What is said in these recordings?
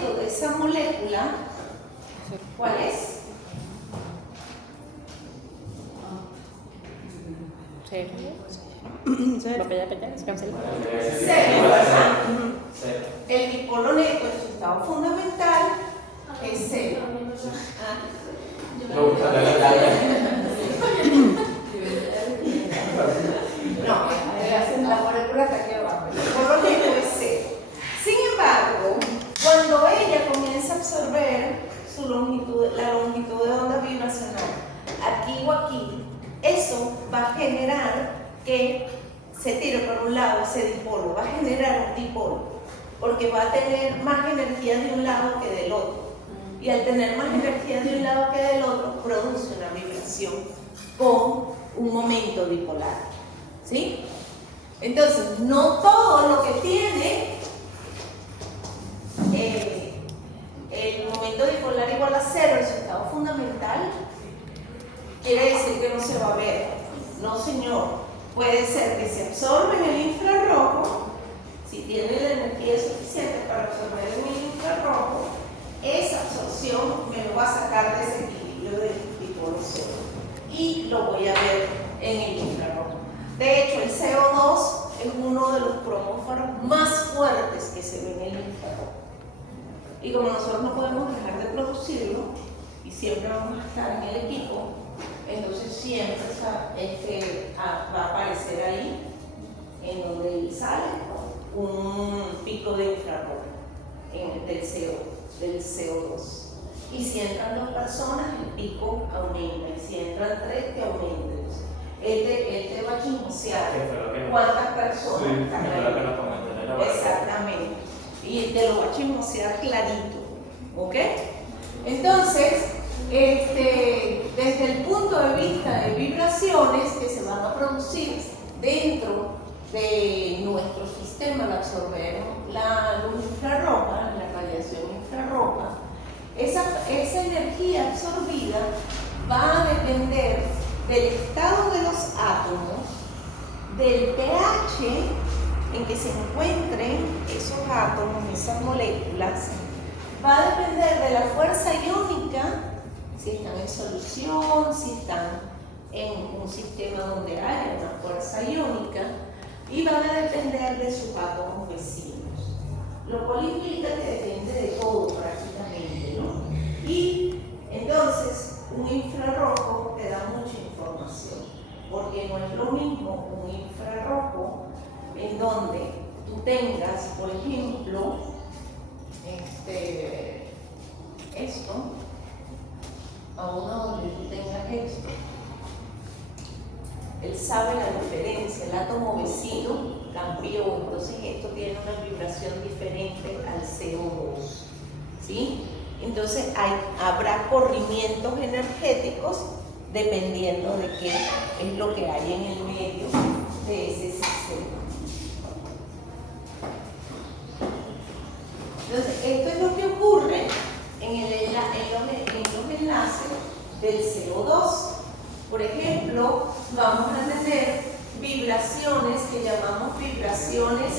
comportamiento de esa molécula, ¿cuál es? Cero. Se cancela. Cero, ¿verdad? El dipolo neto en su estado fundamental es cero. No, la molécula está aquí abajo. El dipolo neto es cero. Sin embargo, cuando ella comienza a absorber la longitud de onda vibracional, aquí o aquí, eso va a generar que se tire por un lado ese dipolo, va a generar un dipolo, porque va a tener más energía de un lado que del otro. Y al tener más energía de un lado que del otro, produce una vibración con un momento dipolar. ¿Sí? Entonces, no todo lo que tiene el momento dipolar igual a cero en su estado fundamental quiere decir que no se va a ver. No, señor. Puede ser que se absorba en el infrarrojo, si tiene la energía suficiente para absorber en el infrarrojo, esa absorción me lo va a sacar de ese equilibrio del dipolo cero y lo voy a ver en el infrarrojo. De hecho, el CO2 es uno de los cromóforos más fuertes que se ve en el infrarrojo. Y como nosotros no podemos dejar de producirlo y siempre vamos a estar en el equipo, entonces siempre va a aparecer ahí, en donde sale un pico de infrarrojo del CO2. Y si entran 2 personas, el pico aumenta. Y si entran 3, que aumenta. Él te va a chismosear cuántas personas están ahí. Exactamente. Y te lo va a chismosear clarito. ¿Ok? Entonces, desde el punto de vista de vibraciones que se van a producir dentro de nuestro sistema al absorber la luz infrarroja, la radiación infrarroja, esa energía absorbida va a depender del estado de los átomos, del pH en que se encuentren esos átomos, esas moléculas, va a depender de la fuerza iónica, si están en solución, si están en un sistema donde haya una fuerza iónica, y van a depender de sus átomos vecinos. Lo cual implica que depende de todo prácticamente, ¿no? Y entonces un infrarrojo te da mucha información, porque no es lo mismo un infrarrojo en donde tú tengas, por ejemplo, esto, a uno donde tú tengas esto. Él sabe la diferencia, el átomo vecino cambió, entonces esto tiene una vibración diferente al CO2, ¿sí? Entonces habrá corrimientos energéticos dependiendo de qué es lo que hay en el medio de ese sistema. Entonces, esto es lo que ocurre en los enlaces del CO2. Por ejemplo, vamos a tener vibraciones que llamamos vibraciones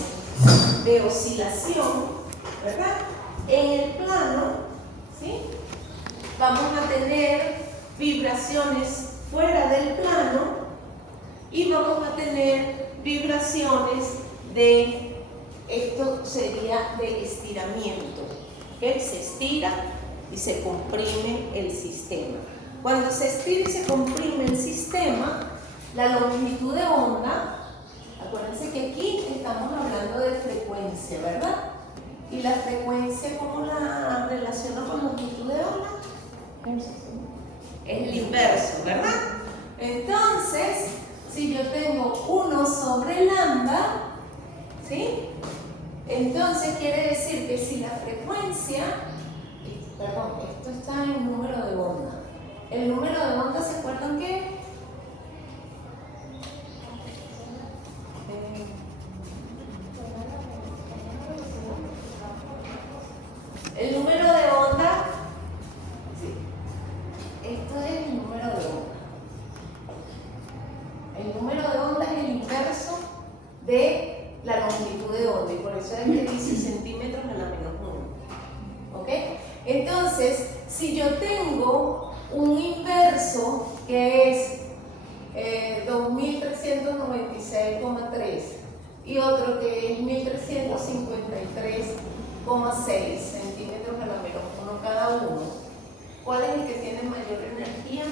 de oscilación, ¿verdad? En el plano, ¿sí? Vamos a tener vibraciones fuera del plano y vamos a tener vibraciones de, esto sería de estiramiento, ¿okay? Se estira y se comprime el sistema. Cuando se estira y se comprime el sistema, la longitud de onda, acuérdense que aquí estamos hablando de frecuencia, ¿verdad? Y la frecuencia, ¿cómo la relaciono con longitud de onda? Es el inverso, ¿verdad? Entonces, si yo tengo 1 sobre lambda, ¿sí? Entonces quiere decir que si la frecuencia, perdón, esto está en número de onda. El número de onda, ¿se acuerdan qué? El número de onda, sí, esto es el número de onda. El número de onda es el inverso de la longitud de onda, y por eso es que dice centímetros a la menos 1. Entonces, si yo tengo un inverso que es 2396,3 y otro que es 1353,6 centímetros a la menos 1 cada uno, ¿cuál es el que tiene mayor energía?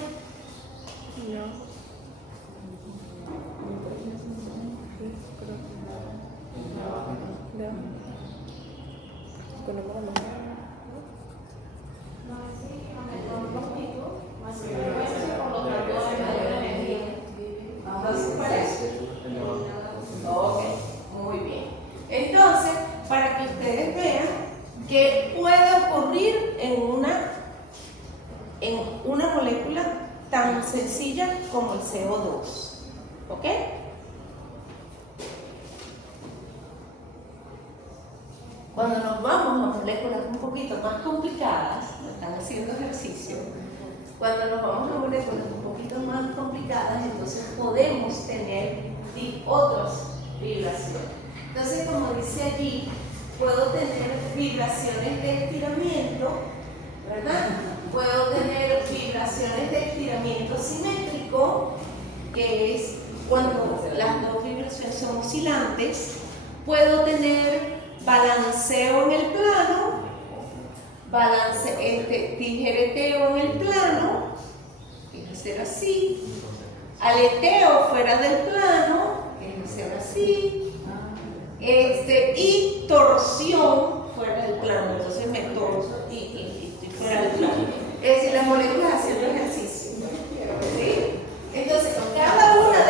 Ok, muy bien. Entonces, para que ustedes vean que puede ocurrir en una molécula tan sencilla como el CO2. ¿Ok? Cuando nos vamos a moléculas un poquito más complicadas, están haciendo ejercicio, cuando nos vamos a moléculas un poquito más complicadas, entonces podemos tener otras vibraciones. Entonces, como dice allí, puedo tener vibraciones de estiramiento, ¿verdad? Puedo tener vibraciones de estiramiento simétrico, que es cuando las dos vibraciones son oscilantes. Puedo tener balanceo en el plano, tijereteo en el plano, que es ser así, aleteo fuera del plano, que es ser así, y torsión fuera del plano, entonces me torzo y estoy fuera del plano. Es decir, las moléculas haciendo ejercicio. ¿Sí? Entonces, cada una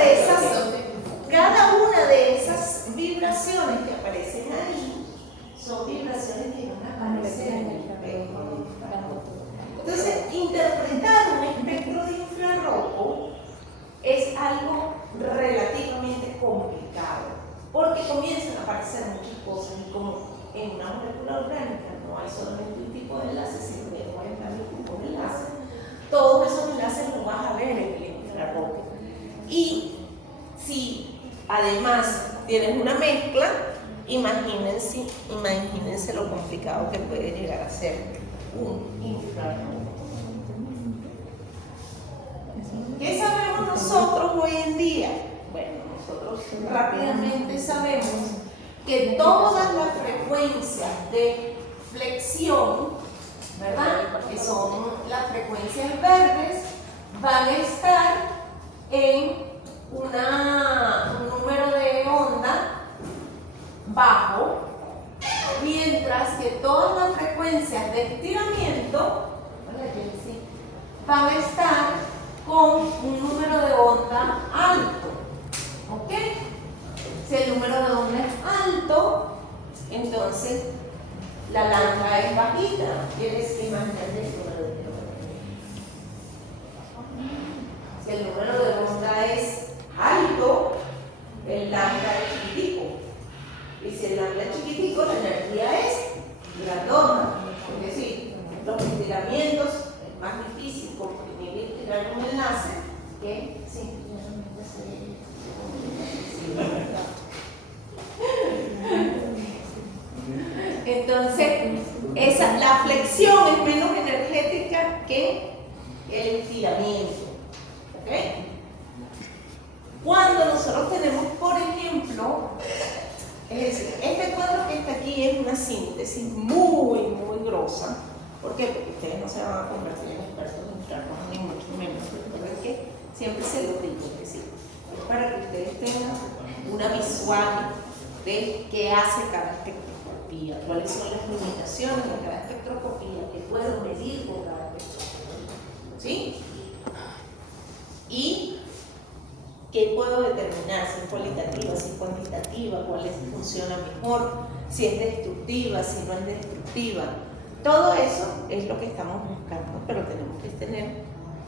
de esas vibraciones que aparecen ahí son vibraciones que van a aparecer en el espejo. Entonces, interpretar un espectro de infrarrojo es algo relativamente complicado, porque comienzan a aparecer muchas cosas, y como en una molécula orgánica no hay solamente un tipo de enlace, sino que hay varios tipos de enlaces, todos esos enlaces los vas a ver en el infrarrojo. Y si además tienes una mezcla, imagínense lo complicado que puede llegar a ser un infrarrojo. ¿Qué sabemos nosotros hoy en día? Bueno, nosotros rápidamente sabemos que todas las frecuencias de flexión, ¿verdad?, que son las frecuencias verdes, van a estar en un número de onda bajo, mientras que todas las frecuencias de estiramiento van a estar con un número de onda alto. ¿Ok? Si el número de onda es alto, entonces la lambda es bajita. Tienes que imaginar esto. Si el número de onda es alto, el lambda es chiquitico. Y si el lambda es chiquitico, la energía es grandona. Es decir, los estiramientos es más difícil comprimir y estirar un enlace que simplemente Entonces, la flexión es menos energética que el estiramiento. ¿Ok? Cuando nosotros tenemos, por ejemplo, es decir, este cuadro que está aquí es una síntesis muy, muy grosa. ¿Por qué? Porque ustedes no se van a convertir en expertos en infrarrojo, ni mucho menos. Recuerden que siempre se lo digo, es decir, es para que ustedes tengan una visual de qué hace cada espectroscopía, cuáles son las limitaciones de cada espectroscopía, qué puedo medir con cada espectroscopía. ¿Sí? Y qué puedo determinar, si es cualitativa, si es cuantitativa, cuál funciona mejor, si es destructiva, si no es destructiva. Todo eso es lo que estamos buscando, pero tenemos que tener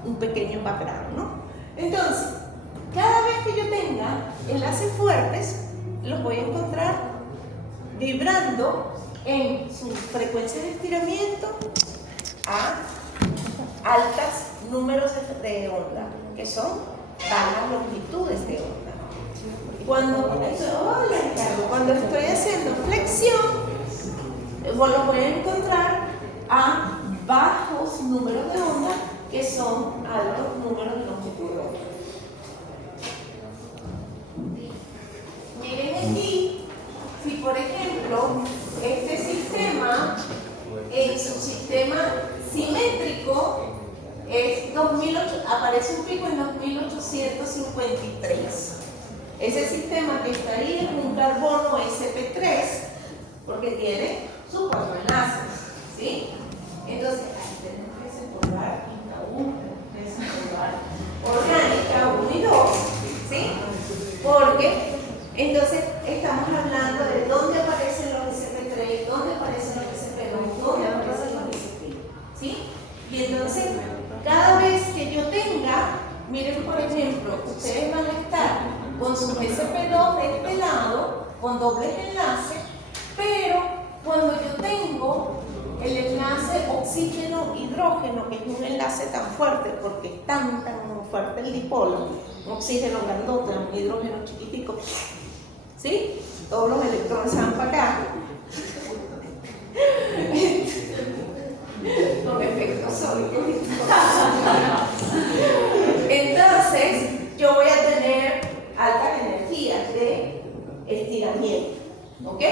un pequeño background, ¿no? Entonces, cada vez que yo tenga enlaces fuertes, los voy a encontrar vibrando en sus frecuencias de estiramiento a altos números de onda, que son bajas longitudes de onda. Cuando estoy haciendo flexión, lo voy a encontrar a bajos números de onda que son altos números de longitud de onda. Miren aquí, si por ejemplo este sistema en su sistema simétrico es 2008, aparece un pico en 2853. Ese sistema que está ahí es un carbono sp3 porque tiene sus 4 enlaces, ¿sí? Entonces, ahí tenemos que sepultar orgánica 1 y 2, ¿sí? Porque entonces estamos hablando de dónde aparecen los sp3, dónde aparecen los sp2, dónde aparecen los sp, ¿sí? Y entonces, cada vez que yo tenga, miren por ejemplo, ustedes van a estar con sus sp2 de este lado, con dobles enlaces, pero cuando yo tengo el enlace oxígeno-hidrógeno, que es un enlace tan fuerte, porque es tan fuerte el dipolo, un oxígeno grandote, un hidrógeno chiquitico, ¿sí? Todos los electrones se van para acá. Con efectos sólicos. Entonces, yo voy a tener altas energías de estiramiento, ¿ok?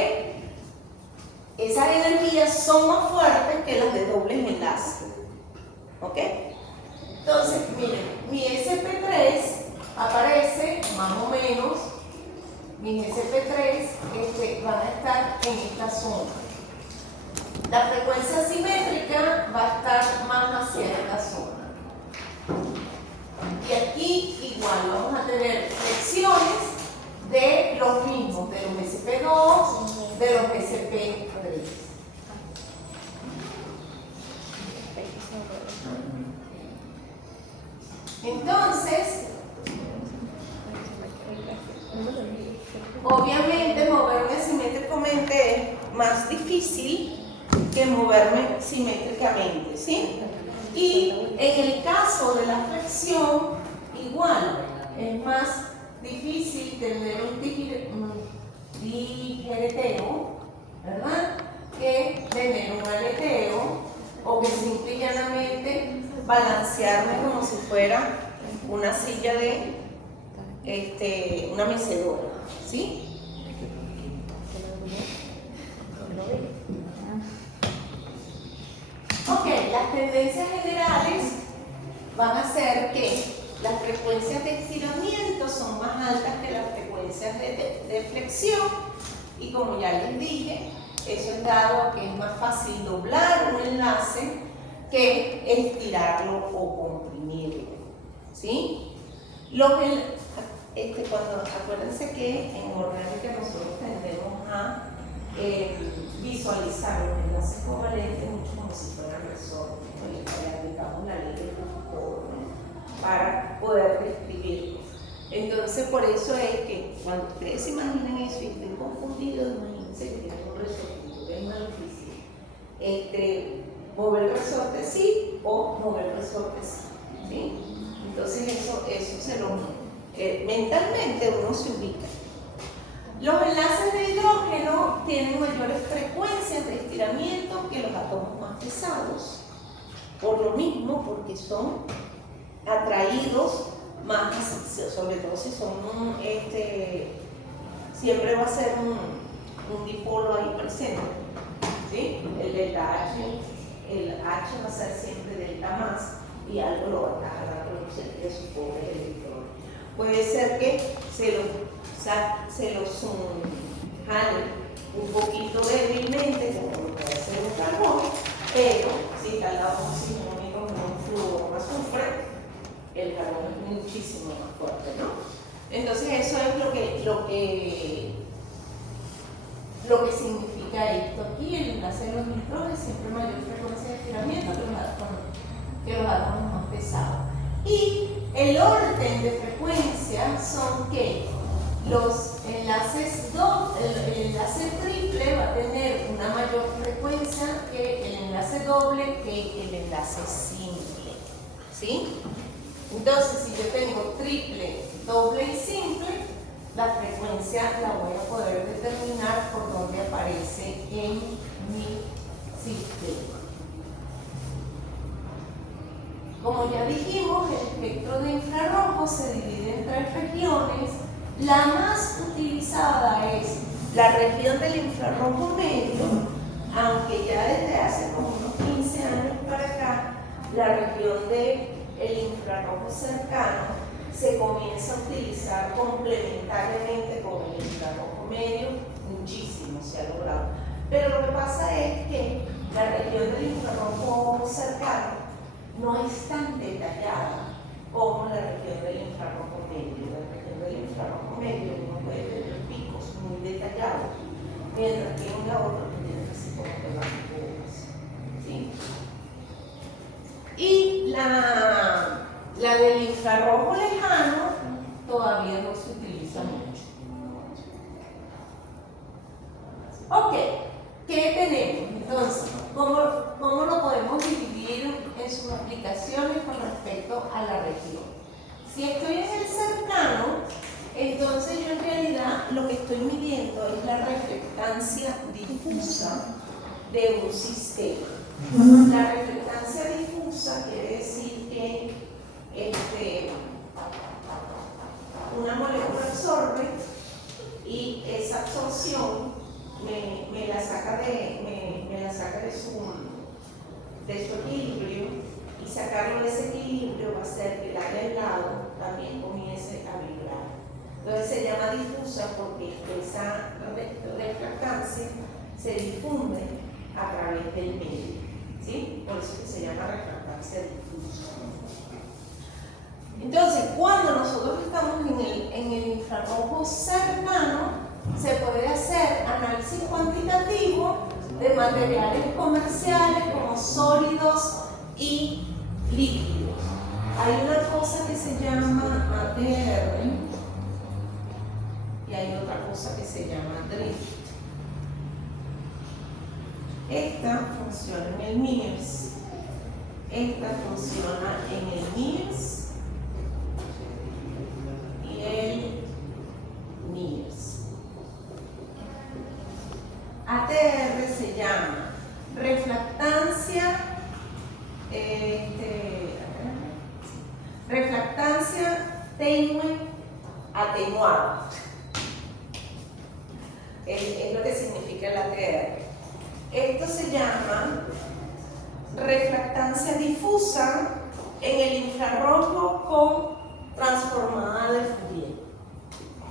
Esas energías son más fuertes que las de dobles enlaces, ¿ok? Entonces, miren, mi sp3 aparece más o menos, mis sp3 van a estar en esta zona. La frecuencia simétrica va a estar más hacia esta zona. Y aquí igual vamos a tener flexiones de los mismos, de los sp2, de los sp3. Entonces, obviamente moverme asimétricamente es más difícil que moverme simétricamente, ¿sí? Y en el caso de la flexión, igual, es más difícil tener un tijereteo, ¿verdad? Que tener un aleteo, o que simple y llanamente balancearme como si fuera una silla de una mecedora, ¿sí? Ok, las tendencias generales van a ser que las frecuencias de estiramiento son más altas que las frecuencias de flexión, y como ya les dije, eso es dado que es más fácil doblar un enlace que estirarlo o comprimirlo, ¿sí? Acuérdense que en orgánica nosotros tendemos a visualizar los enlaces covalentes mucho como si fueran resortes, ¿no? Y le aplicamos la ley del conjunto, ¿no? Para poder describirlo. Entonces, por eso es que cuando ustedes se imaginen eso y estén confundidos, imagínense que tienen un resorte, que es más difícil. Mover el resorte sí o mover el resorte sí, ¿sí? Entonces eso se lo mentalmente uno se ubica. Los enlaces de hidrógeno tienen mayores frecuencias de estiramiento que los átomos más pesados, por lo mismo, porque son atraídos más, sobre todo si son siempre va a ser un dipolo ahí presente, ¿sí? El delta H, el H va a ser siempre delta más y algo lo va a estar jalando de su pobre electrón. Puede ser que se los jale un poquito débilmente, como puede ser un carbón, pero si jalamos oxígeno único con un flúor más azufre, el carbón es muchísimo más fuerte, ¿no? Entonces eso es lo que significa esto. Aquí el enlace de los neutrones siempre mayor frecuencia de estiramiento que los átomos más pesados. Y el orden de frecuencia son que los enlaces el enlace triple va a tener una mayor frecuencia que el enlace doble que el enlace simple, ¿sí? Entonces, si yo tengo triple, doble y simple, la frecuencia la voy a poder determinar por donde aparece en mi sistema. Como ya dijimos, el espectro de infrarrojo se divide en 3 regiones. La más utilizada es la región del infrarrojo medio, aunque ya desde hace como unos 15 años para acá, la región del infrarrojo cercano se comienza a utilizar complementariamente con el infrarrojo medio, muchísimo se ha logrado. Pero lo que pasa es que la región del infrarrojo cercano no es tan detallada como la región del infrarrojo medio. La región del infrarrojo medio uno puede tener picos muy detallados, mientras que en la otra tiene así como que bajos, ¿sí? Y la del infrarrojo lejano todavía no se utiliza mucho. Ok, ¿qué tenemos? Entonces, ¿cómo lo podemos dividir en sus aplicaciones con respecto a la región? Si estoy en el cercano, entonces yo en realidad lo que estoy midiendo es la reflectancia difusa de un sistema. La reflectancia difusa quiere decir que una molécula absorbe y esa absorción me la saca de su equilibrio, y sacarlo de ese equilibrio va a hacer que el área al lado también comience a vibrar. Entonces se llama difusa porque esa refractancia se difunde a través del medio, ¿sí? Por eso que se llama refractancia difusa. Entonces, cuando nosotros estamos en el infrarrojo cercano, se puede hacer análisis cuantitativo de materiales comerciales como sólidos y líquidos. Hay una cosa que se llama ATR y hay otra cosa que se llama drift. Esta funciona en el MIRS, esta funciona en el MIRS y el MIRS. ATR se llama refractancia tenue atenuada. Es lo que significa el ATR. Esto se llama refractancia difusa en el infrarrojo con transformada de Fourier,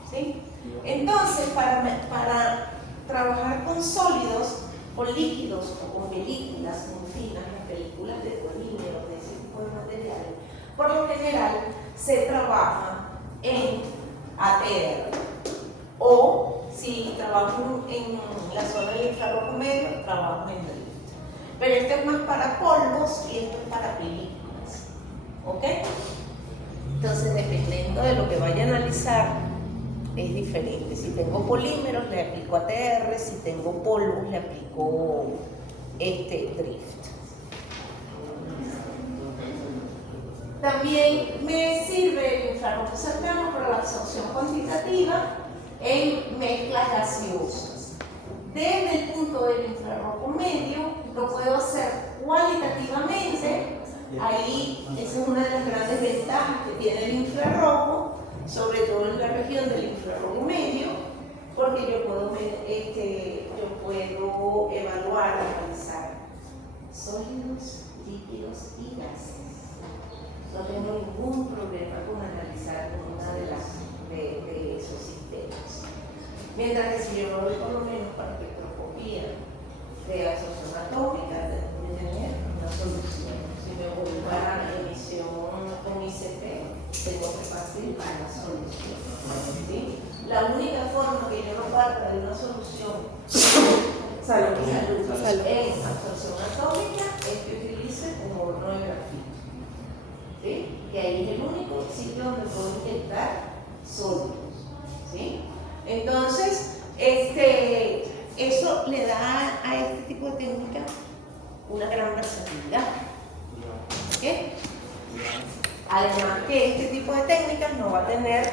¿sí? Entonces, para trabajar con sólidos, con líquidos o con películas muy finas, las películas de polímeros, de ese tipo de materiales, por lo general se trabaja en ATR, o si trabajo en la zona del infrarrojo medio, trabajo en drift. Pero esto es más para polvos y esto es para películas, ¿ok? Entonces, dependiendo de lo que vaya a analizar, es diferente. Si tengo polímeros, le aplico ATR, si tengo polvos, le aplico drift. También me sirve el infrarrojo cercano para la absorción cuantitativa en mezclas gaseosas. Desde el punto del infrarrojo medio, lo puedo hacer cualitativamente. Ahí, esa es una de las grandes ventajas que tiene el infrarrojo, sobre todo en la región del infrarrojo medio, porque yo puedo evaluar, analizar sólidos, líquidos y gases. No tengo ningún problema con analizar una de esos sistemas. Mientras que si yo me voy por lo menos para espectroscopía de absorción atómica, tengo que tener una solución. Si me voy para emisión con ICP, tengo que partir para la solución, ¿sí? La única forma que yo no parta de una solución en absorción atómica es que utilice un horno de grafito, ¿sí? Que ahí es el único sitio donde puedo inyectar sólidos, ¿sí? Entonces, eso le da a este tipo de técnica una gran versatilidad, ¿ok? Además que este tipo de técnicas no va a tener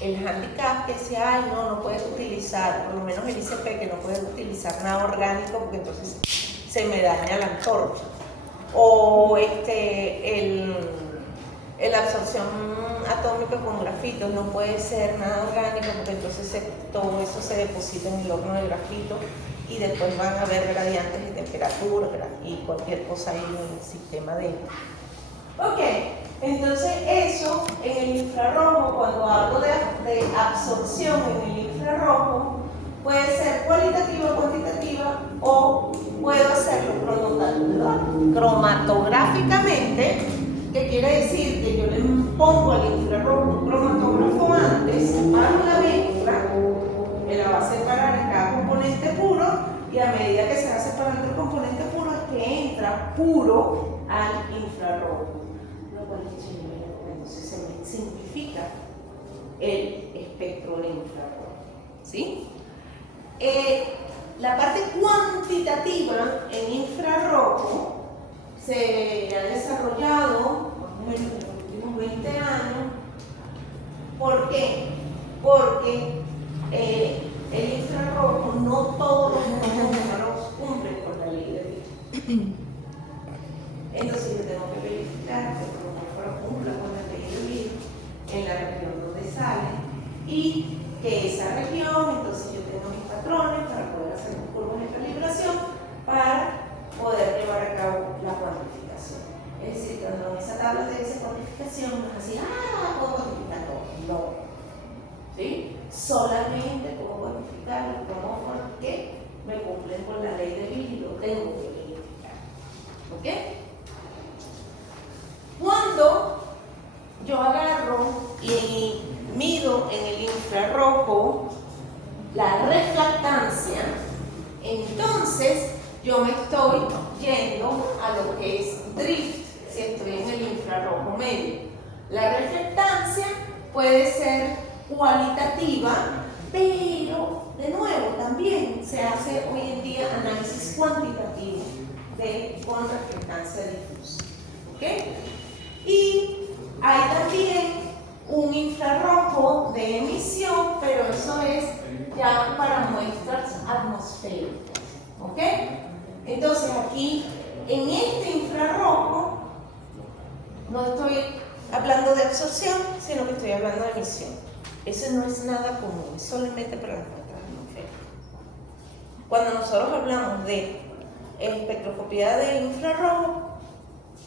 el handicap que sea, no puedes utilizar, por lo menos el ICP, que no puedes utilizar nada orgánico porque entonces se me daña la antorcha. o la absorción atómica con grafitos no puede ser nada orgánico, porque entonces todo eso se deposita en el horno de grafito y después van a haber gradientes de temperatura y cualquier cosa ahí en el sistema de... Ok, entonces eso en el infrarrojo, cuando hablo de absorción en el infrarrojo, puede ser cualitativa o cuantitativa, o puedo hacerlo cromatográficamente, que quiere decir que yo le pongo al infrarrojo un cromatógrafo antes, separo la mezcla, me la va a separar en cada componente puro, y a medida que se va separando el componente puro es que entra puro al infrarrojo. Entonces se me simplifica el espectro del infrarrojo, ¿sí? La parte cuantitativa en infrarrojo se ha desarrollado más o menos en los últimos 20 años. ¿Por qué? Porque el infrarrojo, no todos los infrarrojos cumplen con la ley de Fick. Entonces yo tengo que verificar que el cromóforo cumpla con la ley de Fick en la región donde sale, y que esa región, entonces yo tengo mis patrones para poder hacer mis curvas de calibración para poder llevar a cabo la cuantificación. Es decir, cuando en esa tabla te dice cuantificación, no es así, puedo cuantificar todo. No. ¿Sí? Solamente puedo cuantificar los cromóforos que me cumplen con la ley de Fick y lo tengo que verificar. ¿Ok? Cuando yo agarro y mido en el infrarrojo la refractancia, entonces yo me estoy yendo a lo que es drift, si estoy en el infrarrojo medio. La refractancia puede ser cualitativa, pero de nuevo también se hace hoy en día análisis cuantitativo con refractancia difusa. ¿Ok? Y hay también un infrarrojo de emisión, pero eso es ya para muestras atmosféricas. ¿Ok? Entonces aquí, en este infrarrojo, no estoy hablando de absorción, sino que estoy hablando de emisión. Eso no es nada común, es solamente para las muestras atmosféricas. Cuando nosotros hablamos de espectroscopía de infrarrojo,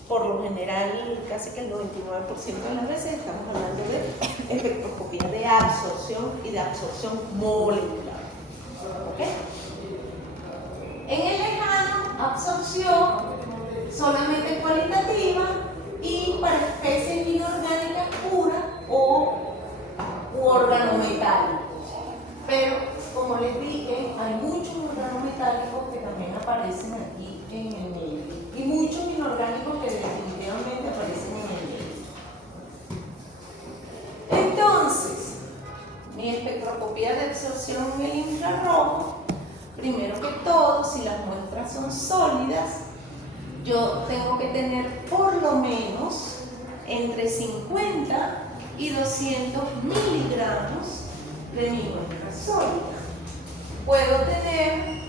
por lo general, casi que el 99% de las veces estamos hablando de espectroscopía de absorción y de absorción molecular. ¿Ok? En el lejano, absorción solamente cualitativa y para especies inorgánicas puras o organometálicos. Pero, como les dije, hay muchos organometálicos que también aparecen aquí en el medio y muchos inorgánicos que definitivamente aparecen en el medio. Entonces, mi espectroscopía de absorción en el infrarrojo, primero que todo, si las muestras son sólidas, yo tengo que tener por lo menos entre 50 y 200 miligramos de mi muestra sólida. Puedo tener,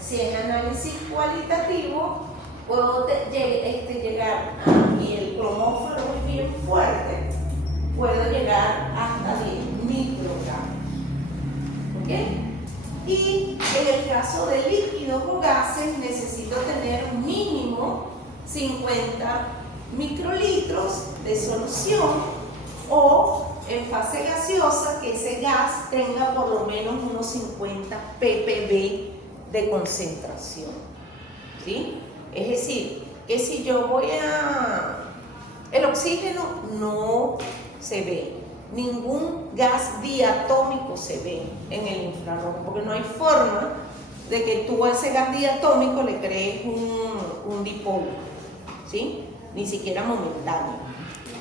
si es análisis cualitativo, puedo llegar y el cromóforo es bien fuerte, puedo llegar hasta 10 microgramos. ¿Ok? Y en el caso de líquidos o gases, necesito tener un mínimo 50 microlitros de solución, o en fase gaseosa que ese gas tenga por lo menos unos 50 ppb de concentración. ¿Sí? Es decir, que si yo voy a... El oxígeno no se ve, ningún gas diatómico se ve en el infrarrojo, porque no hay forma de que tú a ese gas diatómico le crees un dipolo, ¿sí? Ni siquiera momentáneo.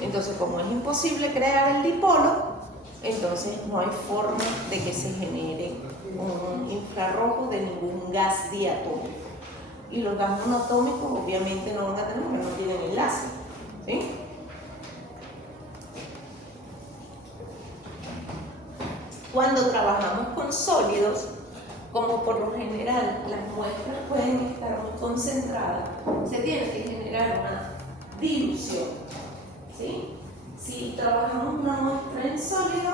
Entonces, como es imposible crear el dipolo, entonces no hay forma de que se genere un infrarrojo de ningún gas diatómico. Y los gas monoatómicos obviamente no van a tener, porque no tienen enlace, ¿sí? Cuando trabajamos con sólidos, como por lo general las muestras pueden estar muy concentrada, se tiene que generar una dilución, ¿sí? Si trabajamos una muestra en sólido,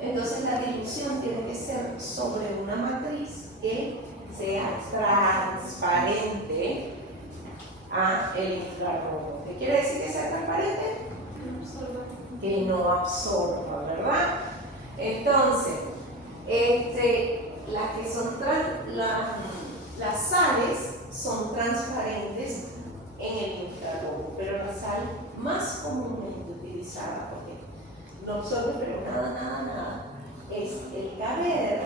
entonces la dilución tiene que ser sobre una matriz que sea transparente a el infrarrojo. ¿Qué quiere decir que sea transparente? Que no absorba, ¿verdad? Entonces, las que son las sales son transparentes en el infrarrojo, pero la sal más comúnmente utilizada, porque no absorbe pero nada, es el KBr,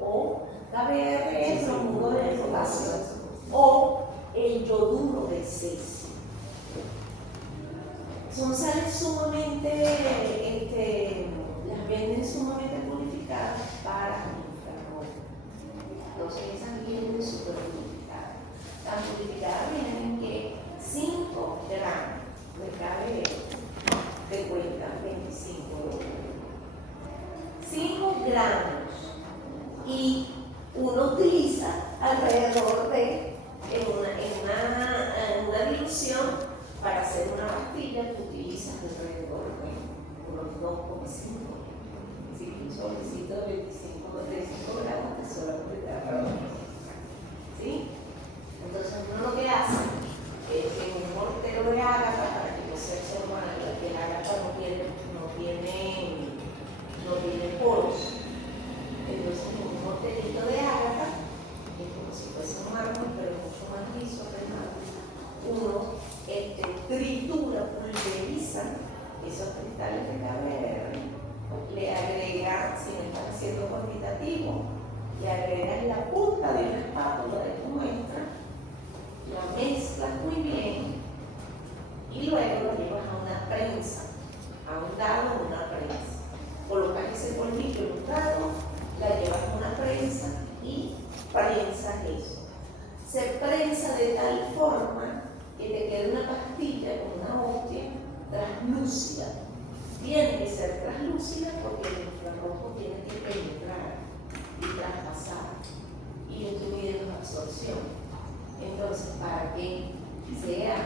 o KBr es bromuro de potasio, o el yoduro de cesio. Son sales sumamente, las venden sumamente purificadas para el infrarrojo. Entonces esas vienen súper purificadas. Tan purificadas vienen que 5 gramos de KBr te cuentan 25 euros. 5 gramos. Y uno utiliza alrededor de, en una dilución, para hacer una pastilla que utilizas alrededor de unos 2,5. Si un sobrecito de 25 gramos que solamente te da, ¿sí? Entonces uno lo que hace es que un mortero de ágata, para que no se absorba, que el ágata no tiene poros. Entonces un morterito de ágata, que es como si fuese un mármol, pero mucho más liso, uno tritura, pulveriza esos cristales de KBr, le agrega, si me está haciendo cuantitativo, le agregas la punta de una espátula de tu muestra, la mezclas muy bien y luego lo llevas a una prensa, a un dado o una prensa. Colocas ese polvillo en un dado, la llevas a una prensa y prensas eso. Se prensa de tal forma que te quede una pastilla con una hostia translúcida. Tiene que ser translúcida porque el infrarrojo tiene que penetrar y traspasar y incluir la absorción. Entonces, para que sea,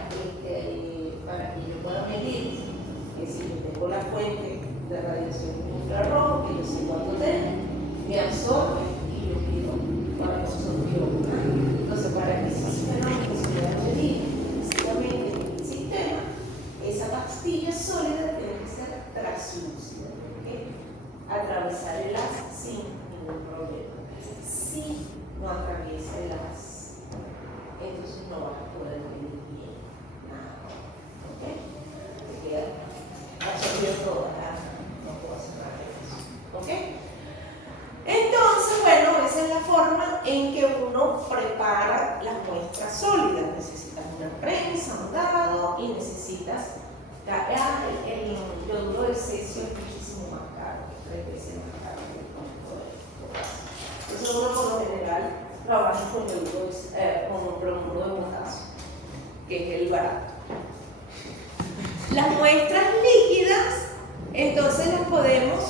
para que yo pueda medir que si yo tengo la fuente de radiación infrarrojo, que yo sé cuánto tengo, me absorbe y yo pido cuánto absorbió. Entonces, para que esos fenómenos se puedan medir físicamente en el sistema, esa pastilla sólida tiene que ser translúcida, ¿okay? Atravesar el haz sin ningún problema. Si no atraviesa el haz, entonces no vas a poder medir bien nada, ¿ok? Te queda absorbido toda, no puedo hacer nada de eso, ¿ok? Entonces, bueno, esa es la forma en que uno prepara las muestras sólidas. Necesitas una prensa, un dado y necesitas el yoduro de cesio, es muchísimo más caro, 3 veces más caro que el yoduro de potasio. Entonces uno por lo general trabaja con bromuro de potasio, que es el barato. Las muestras líquidas, entonces las podemos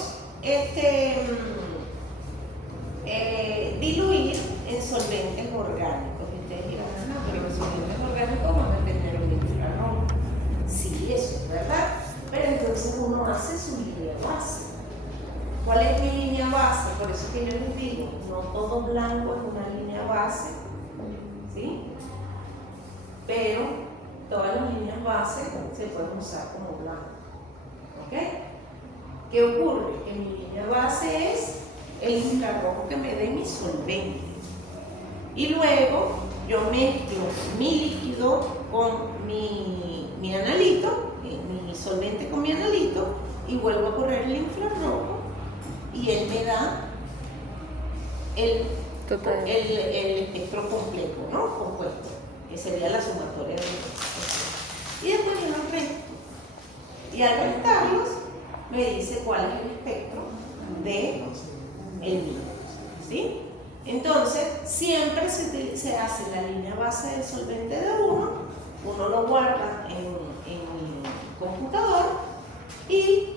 diluir en solventes orgánicos. Y ustedes dirán, pero los solventes orgánicos van a tener un infrarrojo. Sí, eso es verdad. Pero entonces uno hace su línea base. ¿Cuál es mi línea base? Por eso que yo les digo, no todo blanco es una línea base, ¿sí? Pero todas las líneas base se pueden usar como blanco. ¿Ok? ¿Qué ocurre? Que mi línea base es el infrarrojo que me dé mi solvente. Y luego yo mezclo mi líquido con mi analito, mi solvente con mi analito, y vuelvo a correr el infrarrojo y él me da el espectro completo, ¿no? Compuesto, que sería la sumatoria de los. Y después yo los resto. Y al restarlos me dice cuál es el espectro de el mío, ¿sí? Entonces, siempre se hace la línea base del solvente de uno lo guarda en el computador y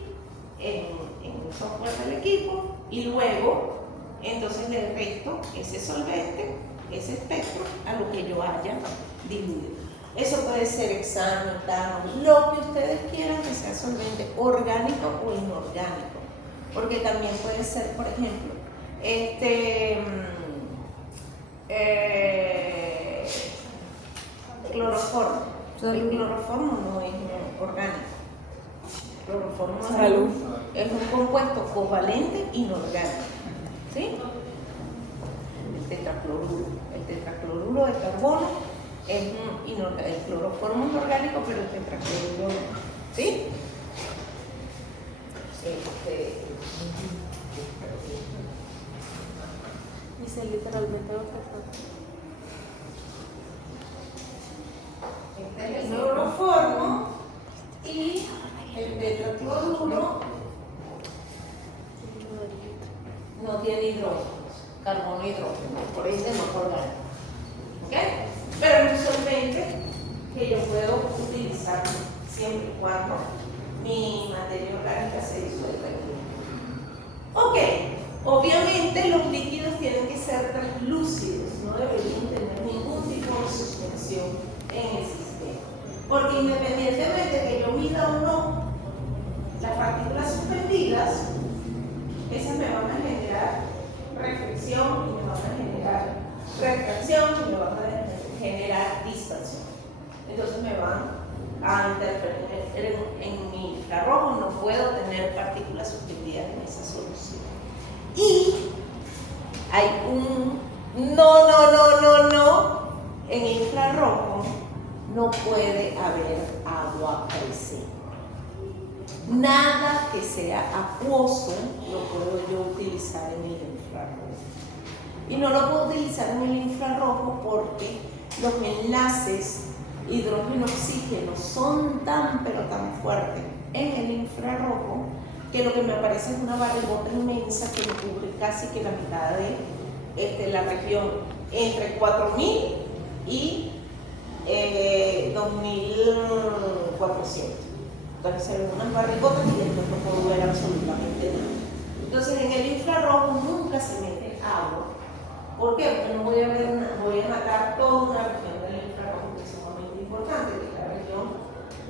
en el software del equipo, y luego, entonces le resto ese solvente ese espectro a lo que yo haya diluido. Eso puede ser hexano, etano, lo que ustedes quieran que sea solvente orgánico o inorgánico. Porque también puede ser, por ejemplo, cloroformo. El cloroformo no es orgánico. El cloroformo es un compuesto covalente inorgánico. ¿Sí? El tetracloruro de carbono es inorgánico. El cloroformo es orgánico, pero el tetracloruro no. ¿Sí? Dice literalmente lo que Este es el cloroformo y el tetracloruro no tiene hidrógeno, carbono e hidrógeno, por eso no es orgánico. ¿Ok? Pero es un solvente que yo puedo utilizar siempre y cuando mi materia orgánica se disuelva aquí. Ok, obviamente los líquidos tienen que ser translúcidos, no deberían tener ningún tipo de suspensión en el sistema. Porque independientemente de que yo mida o no las partículas suspendidas, esas me van a generar reflexión y me van a generar refracción y me van a generar dispersión. Entonces me van a interferir en mi infrarrojo, no puedo tener partículas suspendidas en esa solución. Y hay un no, en infrarrojo no puede haber agua presente. Nada que sea acuoso lo puedo yo utilizar en el infrarrojo. Y no lo puedo utilizar en el infrarrojo porque los enlaces hidrógeno-oxígeno son pero tan fuertes en el infrarrojo que lo que me aparece es una barrigota inmensa que me cubre casi que la mitad de la región entre 4000 y 2400. Entonces se ven unas barrigotas y después no puedo ver absolutamente nada. Entonces en el infrarrojo nunca se mete agua. ¿Por qué? Porque no voy a matar toda una región del infrarrojo que es sumamente importante, que es la región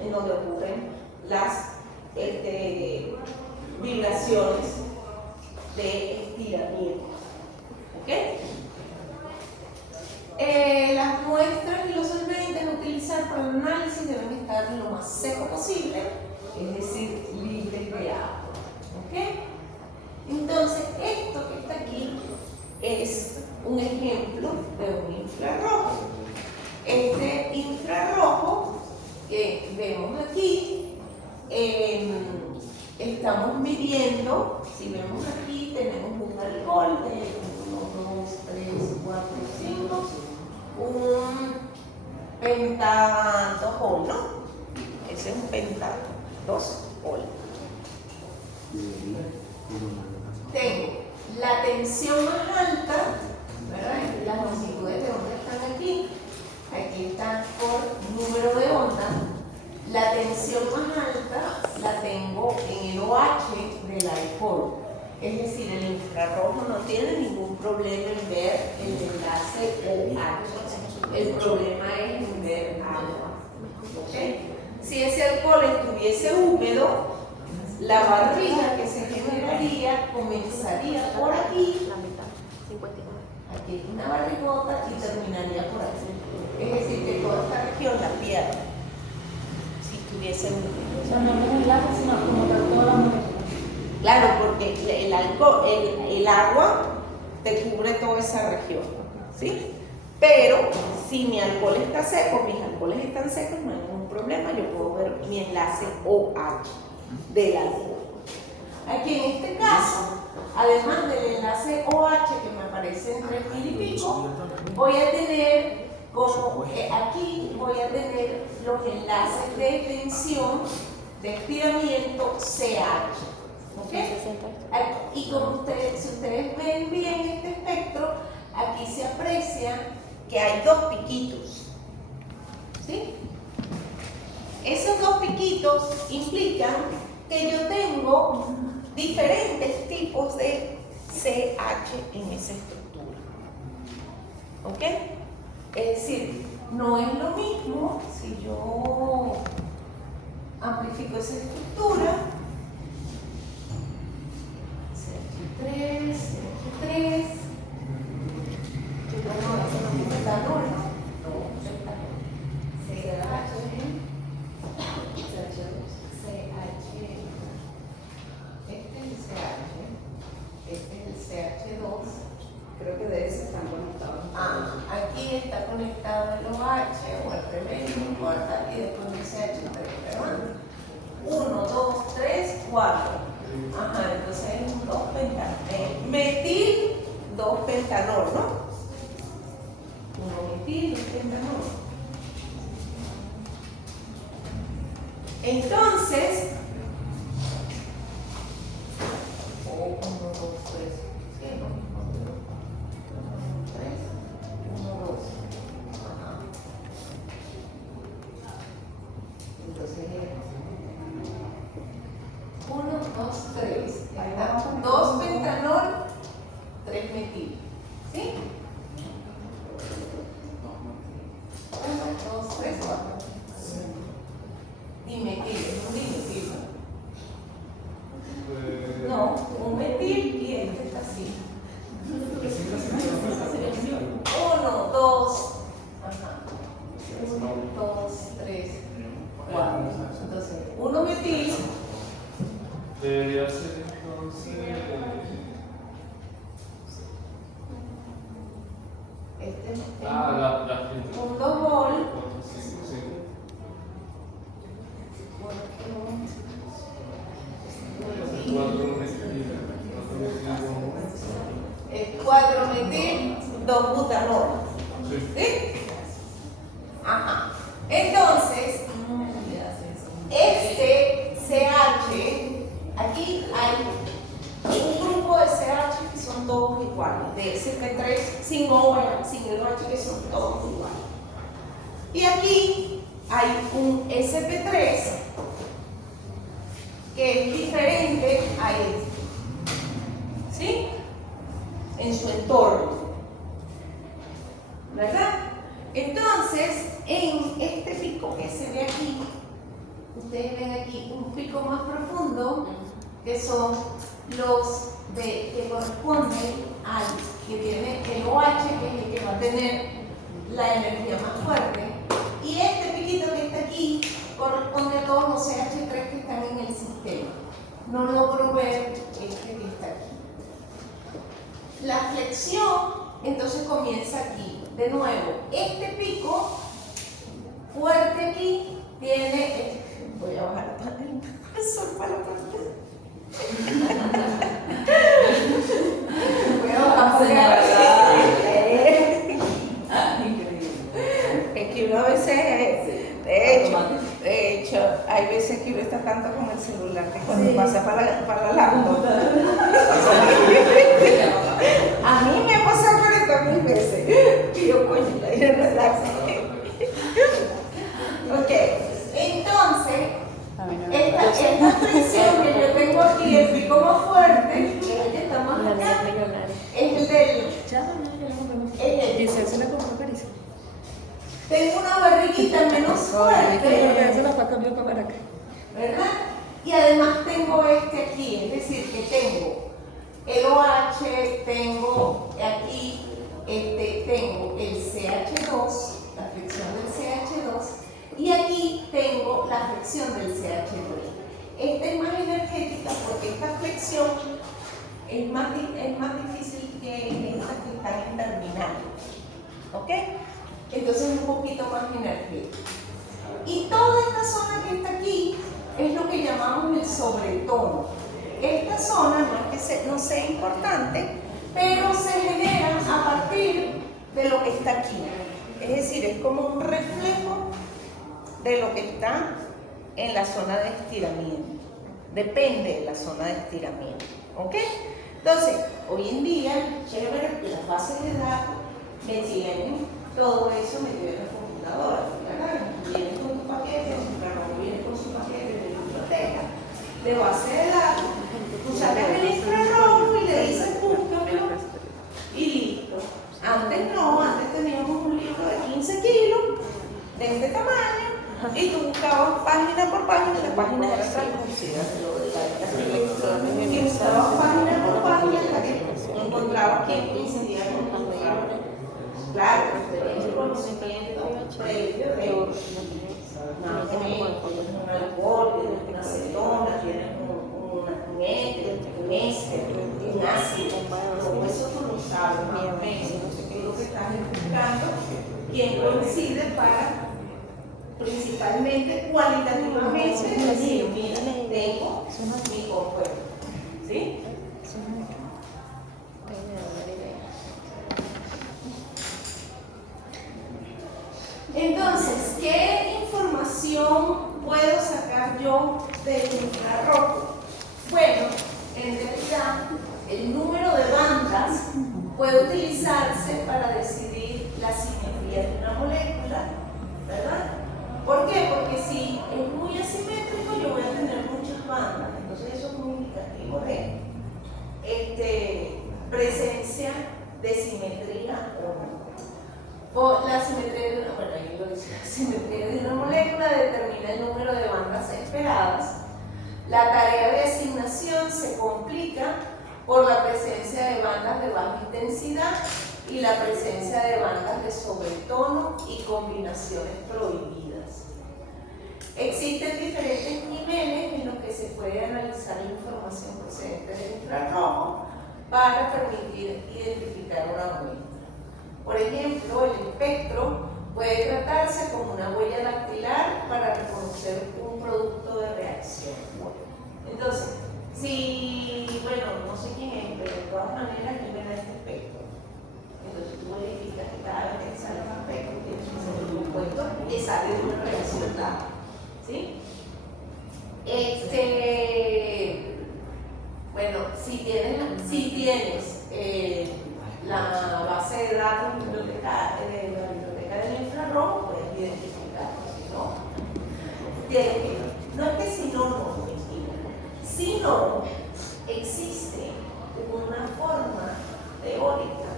en donde ocurren las vibraciones de estiramiento. ¿Ok? Las muestras y los solventes a utilizar para el análisis deben estar lo más seco posible, es decir, libres de agua. ¿Ok? Entonces, esto que está aquí es un ejemplo de un infrarrojo. Este infrarrojo que vemos aquí, estamos midiendo, si vemos aquí, tenemos un alcohol de 1, 2, 3, 4, 5, un pentatol, ¿no? Ese es un pentatol. Tengo la tensión más alta, ¿verdad? Las longitudes de onda están aquí. Aquí están por número de onda. La tensión más alta la tengo en el OH del alcohol. Es decir, el infrarrojo no tiene ningún problema en ver el enlace OH. El problema es en ver agua. ¿Okay? Si ese alcohol estuviese húmedo, la barriga que se generaría comenzaría por aquí. la mitad, 59. Aquí hay una barrigota y terminaría por aquí. Es decir, que toda esta región la pierde si estuviese húmedo. O sea, no es el agua, sino como tal toda la molécula. Claro, porque el agua te cubre toda esa región, ¿sí? Pero si mi alcohol está seco, mis alcoholes están secos, no hay ningún problema, yo puedo ver mi enlace OH del alcohol. Aquí en este caso, además del enlace OH que me aparece en 3000 y pico, voy a tener como aquí voy a tener los enlaces de tensión, de estiramiento CH. ¿Okay? Y como si ustedes ven bien este espectro, aquí se aprecia que hay dos piquitos. ¿Sí? Esos dos piquitos implican que yo tengo diferentes tipos de CH en esa estructura. ¿Ok? Es decir, no es lo mismo si yo amplifico esa estructura, CH3, CH3, petanol, este es el CH2. Creo que de ese están conectados. Aquí está conectado el OH o el PB, no importa, y después el CH3, ¿verdad? 1, 2, 3, 4. Ajá, entonces es un 2 pentanol. Metil 2 pentanol, ¿no? 1 metil, 2 pentanol. Entonces, 1, 2, 3. Sí, ¿no? 3, 1, 2. Ajá. Entonces, 1, 2, 3. 2 pentanol, 3 metil. ¿Sí? 1, 2, 3, 4. Dimetil, es un dimetil, ¿no? No, un metil y este está así. 1, 2, ajá. 1, 2, 3, 4. Entonces, 1 metil. Debería ser entonces. Este es La un 2 vol. sí. Es 4 metil, 2 butanol. ¿Sí? Ajá. Entonces, este CH, aquí hay un grupo de CH que son todos iguales, de SP3 sin OH, sin el OH, que son todos iguales. Y aquí hay un SP3 que es diferente a este, ¿sí? En su entorno, ¿verdad? Entonces, en este pico que se ve aquí, ustedes ven aquí un pico más profundo, que son los que corresponden al que tiene el OH, que es el que va a tener la energía más fuerte, y este piquito que está aquí corresponde a todos los CH3 que están en el sistema. No logro ver este que está aquí. La flexión entonces comienza aquí. De nuevo, este pico fuerte aquí tiene. Voy a bajar la pantalla. Para la pantalla. Voy a bajar es que uno a veces, de hecho, hay veces que uno está tanto con el celular que cuando pasa para la laptop. A mí me ha pasado 40.000 veces. Y yo, coño, la idea ok, entonces, esta flexión que yo tengo aquí, el pico más fuerte, que estamos acá, es el del. Tengo una barriguita menos fuerte, ¿verdad? Y además tengo este aquí, es decir, que tengo el OH, tengo aquí, tengo el CH2, la flexión del CH2, y aquí tengo la flexión del CH3. Esta es más energética porque esta flexión es más difícil que estas que están en terminal. ¿Ok? Entonces es un poquito más energética. Y toda esta zona que está aquí es lo que llamamos el sobretono. Esta zona no es que no sea importante, pero se genera a partir de lo que está aquí. Es decir, es como un reflejo de lo que está en la zona de estiramiento. Depende de la zona de estiramiento. ¿Ok? Entonces, hoy en día, chévere que las bases de datos me tienen todo eso metido en la computadora, ¿verdad? Vienes con tu paquete, o vienes con su paquete de biblioteca, de base de datos, tú sacas el infrarrojo y le dices búscamelo y listo. Antes no, antes este tamaño, y tú buscabas página por página, las páginas eran traducidas de lo de la electrónica, y buscabas página por página hasta que encontrabas quién coincidía con tu nombre. Claro, pero el conocimiento previo de más o menos, un alcohol, una acetona, tienes un éter, un éster, un ácido, todo eso tú lo sabes más o menos. Es lo que estás buscando, quién coincide para principalmente cualitativamente decir, mira, tengo mi compuesto. ¿Sí? Entonces, ¿qué información puedo sacar yo del infrarrojo? Bueno, en realidad, el número de bandas puede utilizarse para decidir la simetría de una molécula, ¿verdad? ¿Por qué? Porque si es muy asimétrico, yo voy a tener muchas bandas. Entonces, eso es un indicativo de presencia de simetría o no. La simetría de una, ahí lo dice, la simetría de una molécula determina el número de bandas esperadas. La tarea de asignación se complica por la presencia de bandas de baja intensidad y la presencia de bandas de sobretono y combinaciones prohibidas. Existen diferentes niveles en los que se puede analizar la información procedente del infrarrojo para permitir identificar una muestra. Por ejemplo, el espectro puede tratarse como una huella dactilar para reconocer un producto de reacción. Entonces, si, bueno, no sé quién es, pero de todas maneras yo me da este espectro. Entonces tú verificas que cada vez que sale un espectro tienes que ser un compuesto que sale de una reacción dada. ¿Sí? Bueno, si tienes la base de datos de la biblioteca del infrarrojo, puedes identificarlo. Si no, no es que si no, si no, existe una forma teórica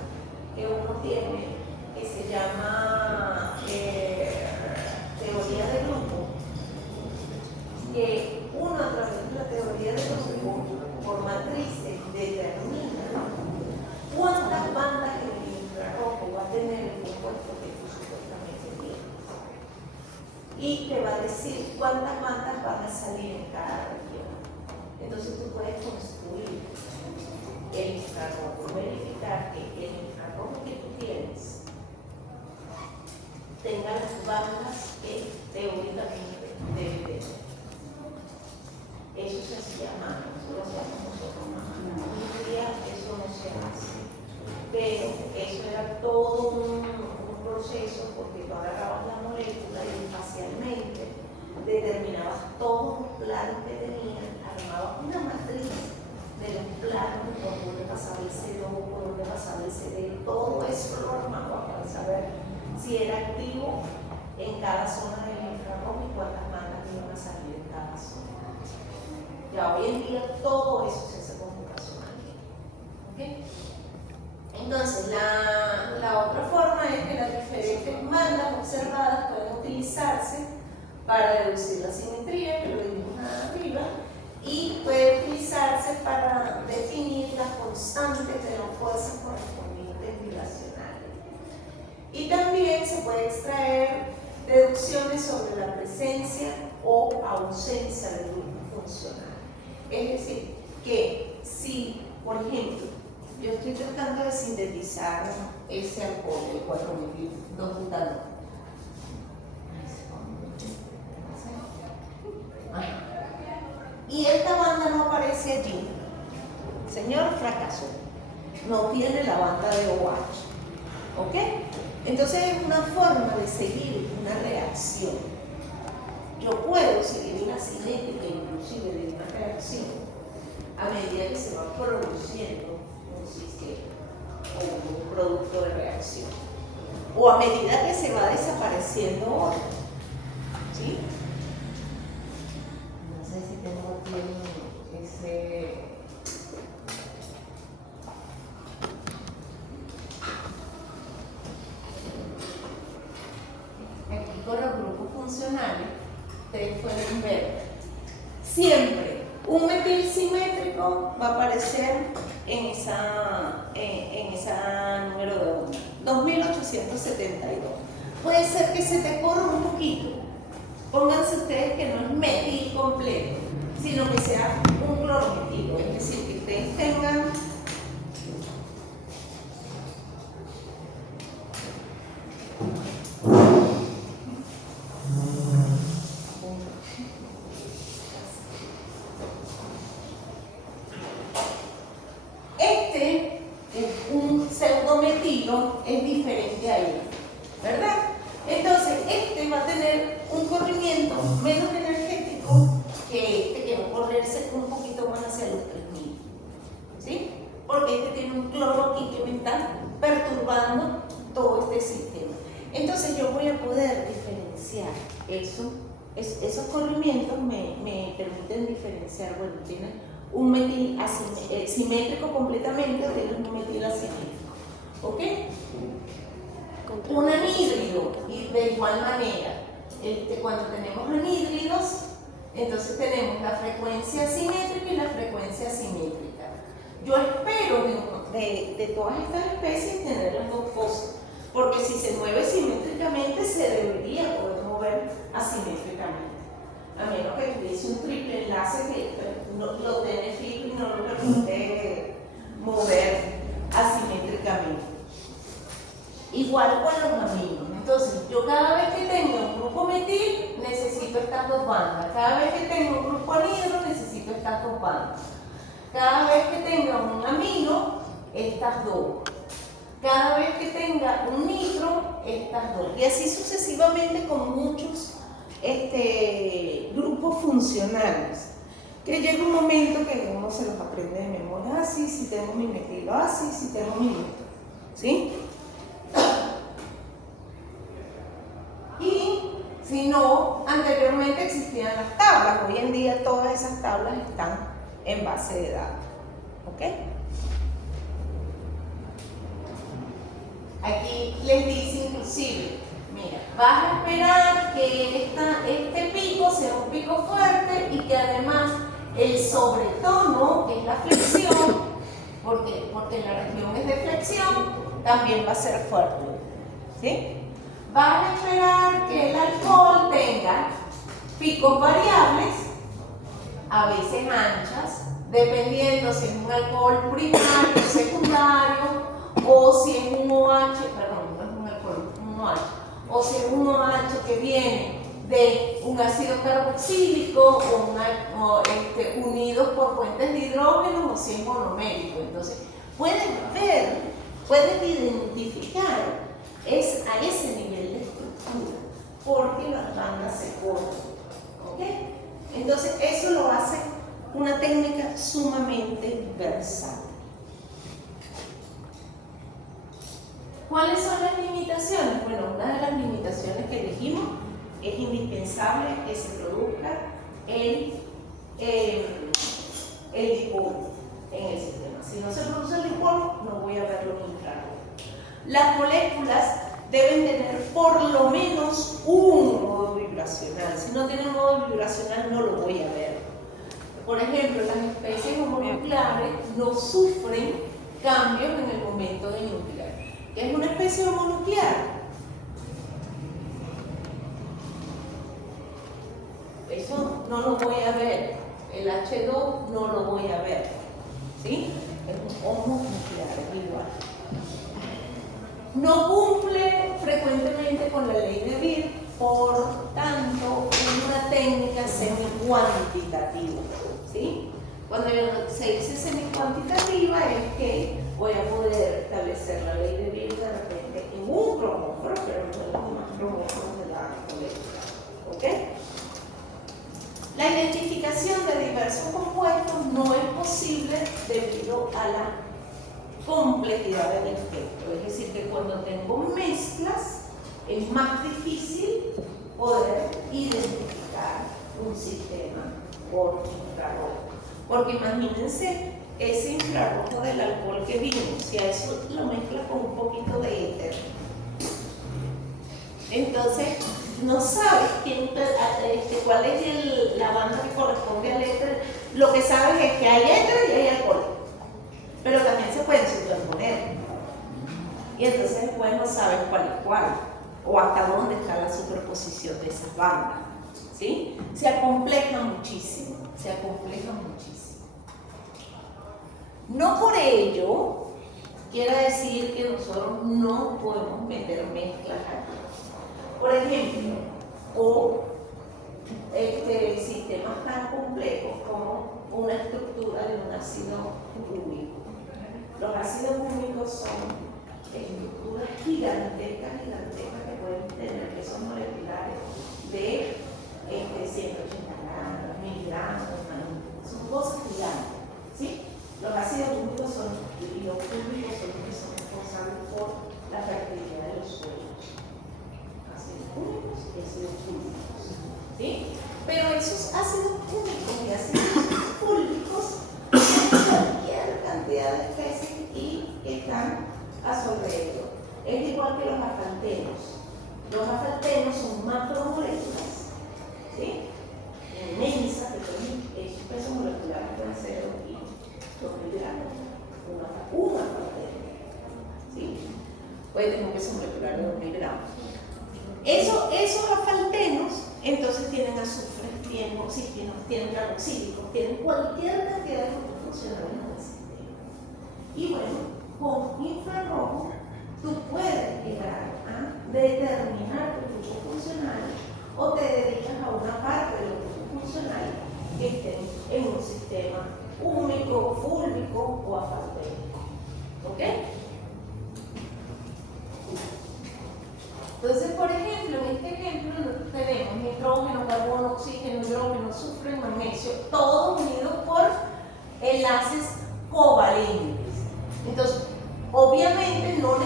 que uno tiene que se llama teoría de grupo, que uno a través de la teoría de grupo, por matrices, determina cuántas bandas en el infrarrojo va a tener el compuesto que tú supuestamente tienes. Y te va a decir cuántas bandas van a salir en cada región. Entonces tú puedes construir el infrarrojo, verificar que el infrarrojo que tú tienes tenga las bandas que teóricamente debe tener. Eso se hacía a mano, eso lo hacíamos nosotros a mano. Hoy en día eso no se hace, pero eso era todo un proceso porque tú agarrabas la molécula y espacialmente determinabas todos los planos que tenían, armabas una matriz de los planos, por dónde pasaba el CO, por dónde pasaba el CD, todo eso lo armabas para saber si era activo en cada zona del infrarrojo y cuántas bandas iban a salir en cada zona. Ya hoy en día todo eso se hace computacionalmente. ¿Okay? Entonces, la otra forma es que las diferentes bandas observadas pueden utilizarse para deducir la simetría, que lo vimos arriba, y puede utilizarse para definir las constantes de las fuerzas correspondientes vibracionales. Y también se puede extraer deducciones sobre la presencia o ausencia del grupo funcional. Es decir, que si, por ejemplo, yo estoy tratando de sintetizar ese alcohol, el 4-metil-2-butanol. Y esta banda no aparece allí. Señor, fracasó. No tiene la banda de OH. ¿Ok? Entonces es una forma de seguir una reacción. Yo puedo seguir una cinética inclusive de una reacción a medida que se va produciendo un sistema o un producto de reacción. O a medida que se va desapareciendo otro. ¿Sí? No sé si tengo aquí ese... Aquí. identifico los grupos funcionales, ustedes pueden ver. Siempre un metil simétrico va a aparecer en esa número de onda, 2872. Puede ser que se te corra un poquito. Pónganse ustedes que no es metil completo, sino que sea un clormetilo, es decir, que ustedes tengan un pseudometilo es diferente a él, ¿verdad? Entonces, este va a tener un corrimiento menos energético que va a correrse un poquito más hacia los 3000, ¿sí? Porque este tiene un cloro aquí que me está perturbando todo este sistema. Entonces, yo voy a poder diferenciar eso. Esos corrimientos me permiten diferenciar, bueno, tiene un metil simétrico completamente o tiene un metil asimétrico, ¿ok? Un anhídrido, y de igual manera, cuando tenemos anhídridos, entonces tenemos la frecuencia simétrica y la frecuencia asimétrica. Yo espero de todas estas especies tener las dos cosas, porque si se mueve simétricamente se debería poder mover asimétricamente, a menos que tuviese un triple enlace que lo tiene fijo y no lo permite mover asimétricamente. Igual con los aminos. Entonces, yo cada vez que tenga un grupo metil, necesito estas dos bandas. Cada vez que tenga un grupo anhidro, necesito estas dos bandas. Cada vez que tenga un amino, estas dos. Cada vez que tenga un nitro, estas dos. Y así sucesivamente con muchos grupos funcionales. Que llega un momento que uno se los aprende de memoria. Si tengo mi metilo, si tengo mi nitro. ¿Sí? Y si no, anteriormente existían las tablas. Hoy en día todas esas tablas están en base de datos. ¿Ok? Aquí les dice inclusive, mira, vas a esperar que este pico sea un pico fuerte y que además el sobretono, que es la flexión, porque la región es de flexión, también va a ser fuerte. ¿Sí? Vas a esperar que el alcohol tenga picos variables, a veces anchas, dependiendo si es un alcohol primario, secundario, o si es un OH, perdón, no es un alcohol, un OH, o si es un OH que viene de un ácido carboxílico unidos por puentes de hidrógeno, o si es monomérico. Entonces, puedes ver, puedes identificar a ese nivel de estructura, porque las bandas se cortan. ¿Ok? Entonces, eso lo hace una técnica sumamente versátil. ¿Cuáles son las limitaciones? Bueno, una de las limitaciones que dijimos es indispensable que se produzca el dipolo en el sistema. Si no se produce el dipolo, no voy a ver los infrarrojos. Las moléculas deben tener por lo menos un modo vibracional. Si no tienen modo vibracional, no lo voy a ver. Por ejemplo, las especies homonucleares no sufren cambios en el momento de nuclear. ¿Qué es una especie homonuclear? Eso no lo voy a ver. El H2 no lo voy a ver. ¿Sí? Es un homonuclear, igual. No cumple frecuentemente con la ley de Beer, por tanto, es una técnica semi-cuantitativa. ¿Sí? Cuando se dice semi-cuantitativa es que voy a poder establecer la ley de Beer de repente en un cromóforo, pero no en los demás cromóforos de la molécula. ¿Ok? La identificación de diversos compuestos no es posible debido a la complejidad del espectro. Es decir, que cuando tengo mezclas es más difícil poder identificar un sistema por infrarrojo. Porque imagínense ese infrarrojo del alcohol que vimos, si a eso lo mezcla con un poquito de éter. Entonces, no sabes cuál es la banda que corresponde al éter, lo que sabes es que hay éter y hay alcohol, pero también se pueden superponer. Y entonces después no sabes cuál es cuál, o hasta dónde está la superposición de esas bandas, ¿sí? Se acompleja muchísimo, se acompleja muchísimo. No por ello quiere decir que nosotros no podemos meter mezclas aquí. Por ejemplo, o sistemas tan complejos como una estructura de un ácido úmico. Los ácidos úmicos son estructuras gigantescas que pueden tener pesos moleculares de 180 gramos, 1000 gramos, son cosas gigantes, ¿sí? Los ácidos úmicos y los úmicos son los que son responsables por la fertilidad de los suelos. Ácidos úmicos y ácidos fúlvicos, ¿sí? Pero esos ácidos úmicos y ácidos fúlvicos tienen cualquier cantidad de especies y están a su alrededor. Es igual que los asfaltenos. Los asfaltenos son macromoléculas, ¿sí? Inmensas, que sus pesos moleculares pueden ser 2000 gramos. Una asfalteno, ¿sí? Puede tener un peso molecular de 2000 gramos. Esos asfaltenos entonces tienen azufre, tienen oxígeno, tienen carboxílicos, tienen cualquier cantidad de grupos funcionales en el sistema. Y bueno, con infrarrojo tú puedes llegar a determinar tu grupo funcional o te dedicas a una parte de los grupos funcionales que estén en un sistema úmico, fúlvico o asfalténico. ¿Ok? Entonces, por ejemplo, en este ejemplo tenemos nitrógeno, carbono, oxígeno, hidrógeno, azufre, magnesio, todos unidos por enlaces covalentes. Entonces, obviamente no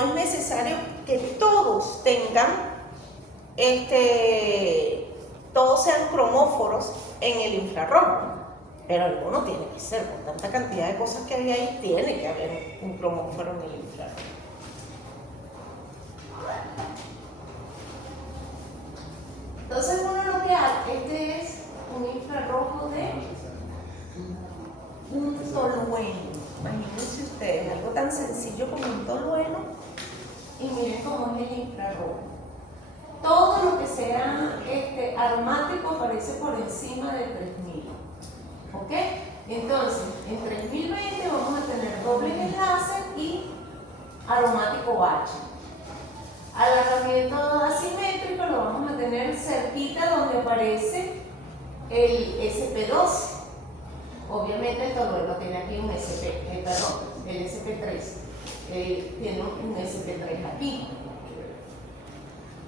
es necesario que todos tengan, todos sean cromóforos en el infrarrojo, pero alguno tiene que ser, con tanta cantidad de cosas que hay ahí, tiene que haber un cromóforo en el infrarrojo. Entonces uno lo que hace, es un infrarrojo de un tolueno. Imagínense ustedes, algo tan sencillo como un tolueno, y miren cómo es el infrarrojo. Todo lo que sea aromático aparece por encima de 3000. ¿Ok? Entonces, en 3020 vamos a tener doble enlace y aromático H. Alargamiento asimétrico lo vamos a tener cerquita donde aparece el SP2. Obviamente el tolueno tiene aquí un el SP3. Tiene un SP3 aquí.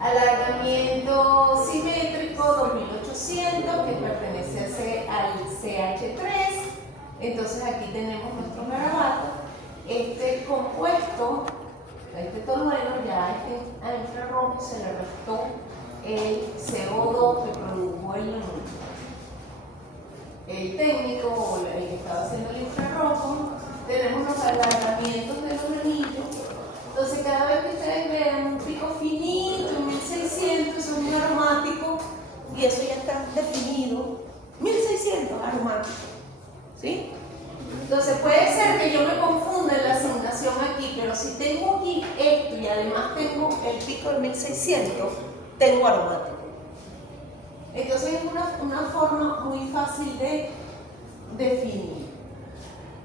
Alargamiento simétrico 2800 que pertenece al CH3. Entonces aquí tenemos nuestro garabato. Este compuesto, este tolueno, ya a infrarrojo se le restó el CO2 que produjo el técnico o el que estaba haciendo el infrarrojo. Tenemos los alargamientos de los anillos. Entonces cada vez que ustedes vean un pico finito en 1600, eso es muy aromático y eso ya está definido. 1600 aromático, ¿sí? Entonces puede ser que yo me confunda en la asignación aquí, pero si tengo aquí esto y además tengo el pico de 1600, tengo aromático. Entonces es una forma muy fácil de definir.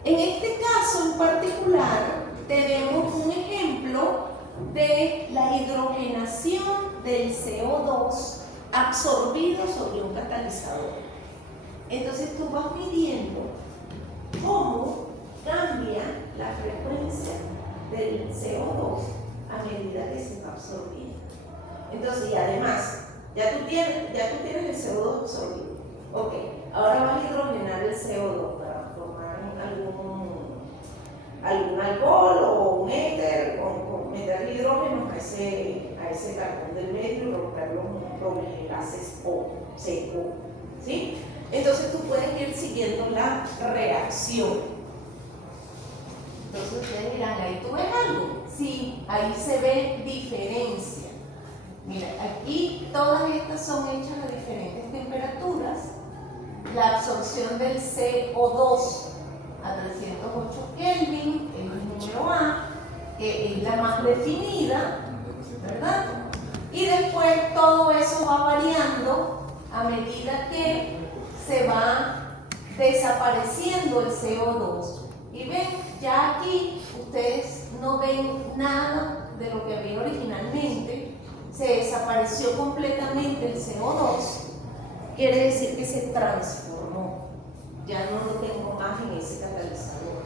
En este caso en particular tenemos un ejemplo de la hidrogenación del CO2 absorbido sobre un catalizador. Entonces tú vas midiendo cómo cambia la frecuencia del CO2 a medida que se va absorbiendo. Entonces, y además, ya tú tienes el CO2 absorbido. Ok, ahora vas a hidrogenar el CO2 para formar algún alcohol o un éter, o meter hidrógeno a ese carbón del medio y romperlo en dobles enlaces O, CO, ¿sí? Entonces tú puedes ir siguiendo la reacción. Entonces ustedes dirán, ¿ahí tú ves algo? Sí, ahí se ve diferencia. Mira, aquí todas estas son hechas a diferentes temperaturas. La absorción del CO2 a 308 Kelvin es el número A, que es la más definida, ¿verdad? Y después todo eso va variando a medida que se va desapareciendo el CO2. Y ven, ya aquí ustedes no ven nada de lo que había originalmente, se desapareció completamente el CO2, quiere decir que se transformó, ya no lo tengo más en ese catalizador.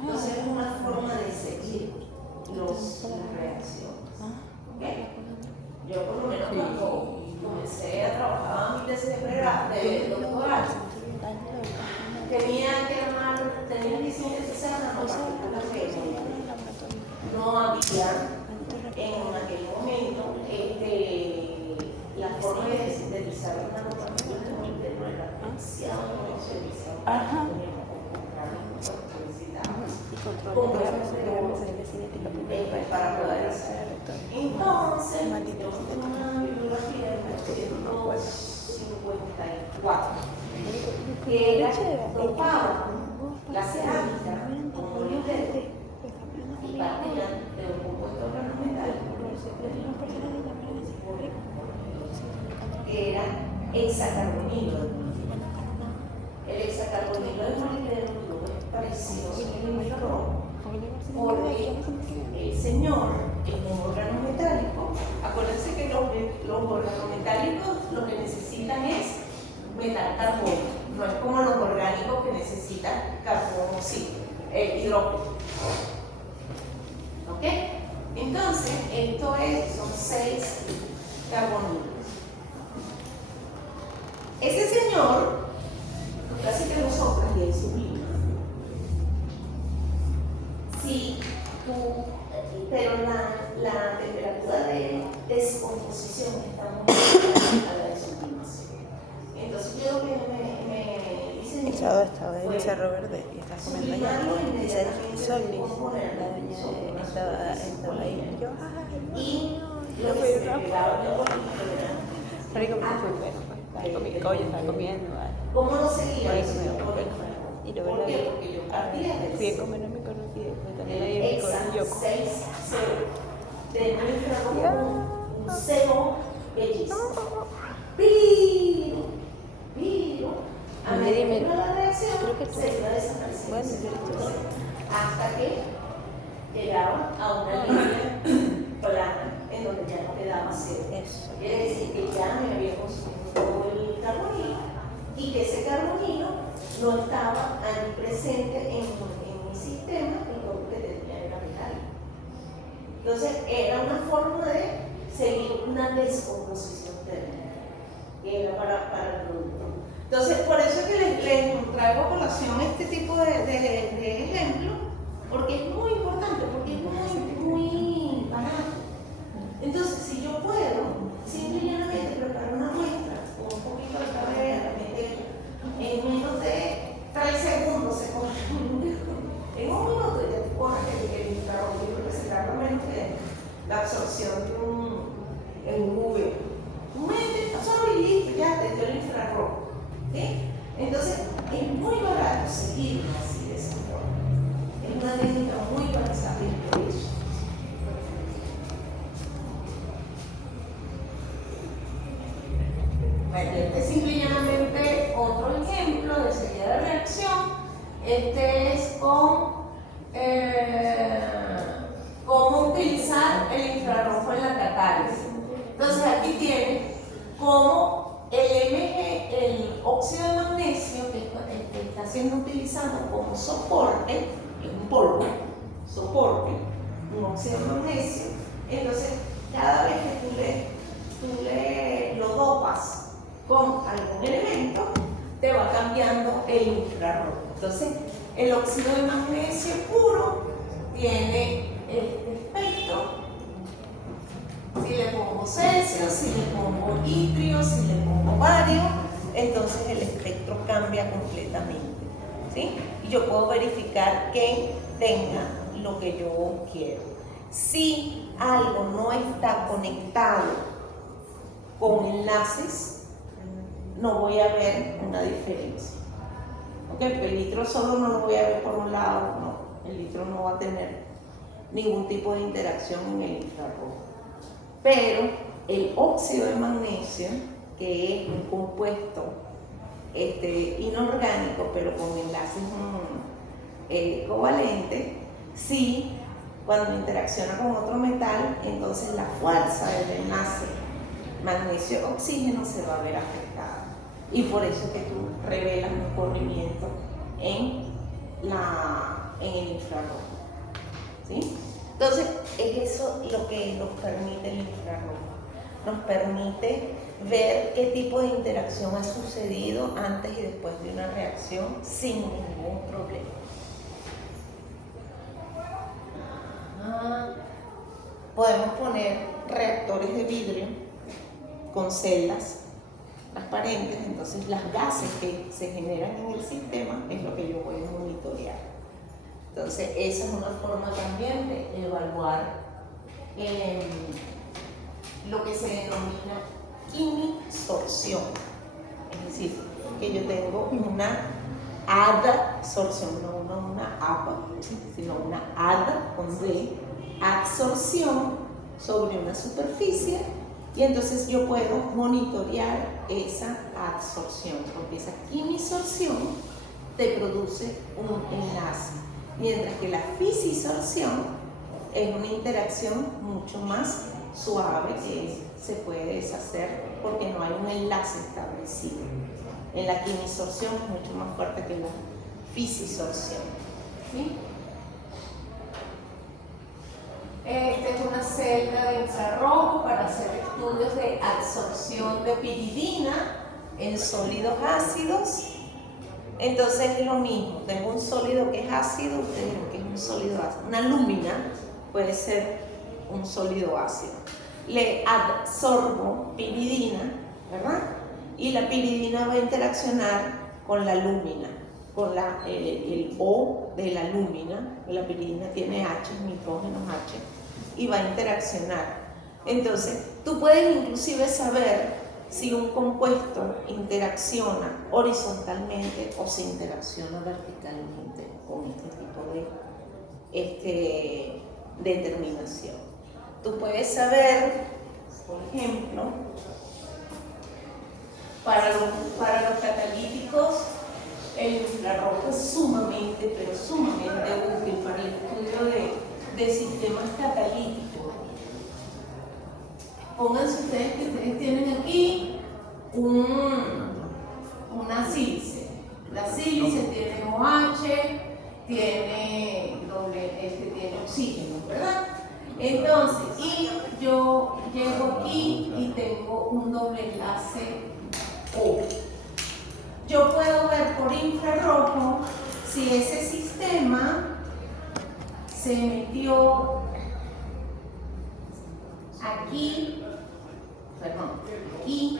Entonces es una forma de seguir las reacciones. ¿Okay? Yo por lo menos cuando comencé a trabajar mi tesis de doctoral, tenía que armar, tenía que sintetizar nanopartículas de no había en aquel momento la forma de sintetizar las nanopartículas de mortero era demasiado especializada. Para poder hacer. Entonces, yo tengo una bibliografía de 1954 que era topaba la cerámica con molibdeno y partían de un compuesto organometálico que era hexacarbonilo. El hexacarbonilo de molibdeno es precioso en el infrarrojo porque el señor es un organometálico. Acuérdense que los organometálicos lo que necesitan es metal carbono, no es como los orgánicos que necesitan carbono, sí, hidrógeno. ¿Ok? Entonces, son 6 carbonilos. Ese señor casi que lo soplas y él sublima. Sí, pero la temperatura de descomposición está muy alta a la de sublimación. Entonces yo lo que me hice El sábado estaba en Cerro Verde y estaba comiendo allá y se Solís, la doña estaba ahí. Yo, y no fui rico, porque fue bueno, estaba comiendo, estaba comiendo. ¿Cómo lo seguía? Y luego ¿Por qué? Porque yo partía de fui a comer a mi conocida y después también ahí en mi Yoko. Tenía un infrarrojo, un cero bellísimo. Pero, a medida de la reacción, se iba desapareciendo. Hasta que llegaba a una línea plana en donde ya no quedaba cero. Quiere decir que ya me había consumido todo el carbonilo y que ese carbonilo no estaba ahí presente en mi sistema y todo lo que tenía era metálico. Entonces era una forma de seguir una descomposición térmica que era para el producto. Entonces por eso es que les traigo a colación este tipo de ejemplo, porque es muy importante, porque es muy barato. Entonces si yo puedo simple y llanamente preparar una muestra con un poquito de carrera, en menos de 3 segundos se coge en un minuto ya te pones el infrarrojo y representarlo menos que la absorción de un UV. Un mente absorbe y listo, ya te dio el infrarrojo. ¿Sí? Entonces es muy barato seguirlo así de esa forma. Es una técnica muy versátil por eso. Bueno, este es simple y llanamente otro ejemplo de seguida de reacción. Este es con cómo utilizar el infrarrojo en la catálisis. Entonces aquí tienen cómo el óxido de magnesio que está siendo utilizado como soporte, es un polvo, soporte, un óxido de magnesio. Entonces cada vez que tú lo dopas con algún elemento, te va cambiando el infrarrojo. Entonces, el óxido de magnesio puro tiene este espectro. Si le pongo cesio, si le pongo itrio, si le pongo bario, entonces el espectro cambia completamente. ¿Sí? Y yo puedo verificar que tenga lo que yo quiero. Si algo no está conectado con enlaces no voy a ver una diferencia. ¿Ok? Porque el litro solo no lo voy a ver por un lado, no. El litro no va a tener ningún tipo de interacción en el infrarrojo. Pero el óxido de magnesio, que es un compuesto inorgánico, pero con enlaces covalentes, sí, cuando interacciona con otro metal, entonces la fuerza del enlace magnesio-oxígeno se va a ver afectada. Y por eso es que tú revelas un corrimiento en el infrarrojo. ¿Sí? Entonces, es eso lo que nos permite el infrarrojo. Nos permite ver qué tipo de interacción ha sucedido antes y después de una reacción sin ningún problema. Podemos poner reactores de vidrio con celdas transparentes, entonces las gases que se generan en el sistema es lo que yo voy a monitorear. Entonces esa es una forma también de evaluar lo que se denomina quimisorción, es decir, que yo tengo una adsorción, no una APA, sino una ad con D, adsorción sobre una superficie, y entonces yo puedo monitorear esa adsorción, porque esa quimisorción te produce un enlace, mientras que la fisisorción es una interacción mucho más suave que se puede deshacer porque no hay un enlace establecido. En la quimisorción es mucho más fuerte que la fisisorción. ¿Sí? Esta es una celda de infrarrojo para hacer estudios de absorción de piridina en sólidos ácidos. Entonces es lo mismo, tengo un sólido que es ácido, ustedes ven que es un sólido ácido. Una lúmina puede ser un sólido ácido. Le absorbo piridina, ¿verdad? Y la piridina va a interaccionar con la lúmina, con el O de la lúmina. La piridina tiene H, nitrógenos H, y va a interaccionar. Entonces, tú puedes inclusive saber si un compuesto interacciona horizontalmente o se interacciona verticalmente con este tipo de determinación. Tú puedes saber, por ejemplo, para los catalíticos, el infrarrojo es sumamente, pero sumamente útil para el estudio de sistemas catalíticos. Pónganse ustedes que ustedes tienen aquí una sílice. La sílice tiene OH, tiene tiene oxígeno, ¿verdad? Entonces, y yo llego aquí y tengo un doble enlace O. Yo puedo ver por infrarrojo si ese sistema se metió aquí, aquí,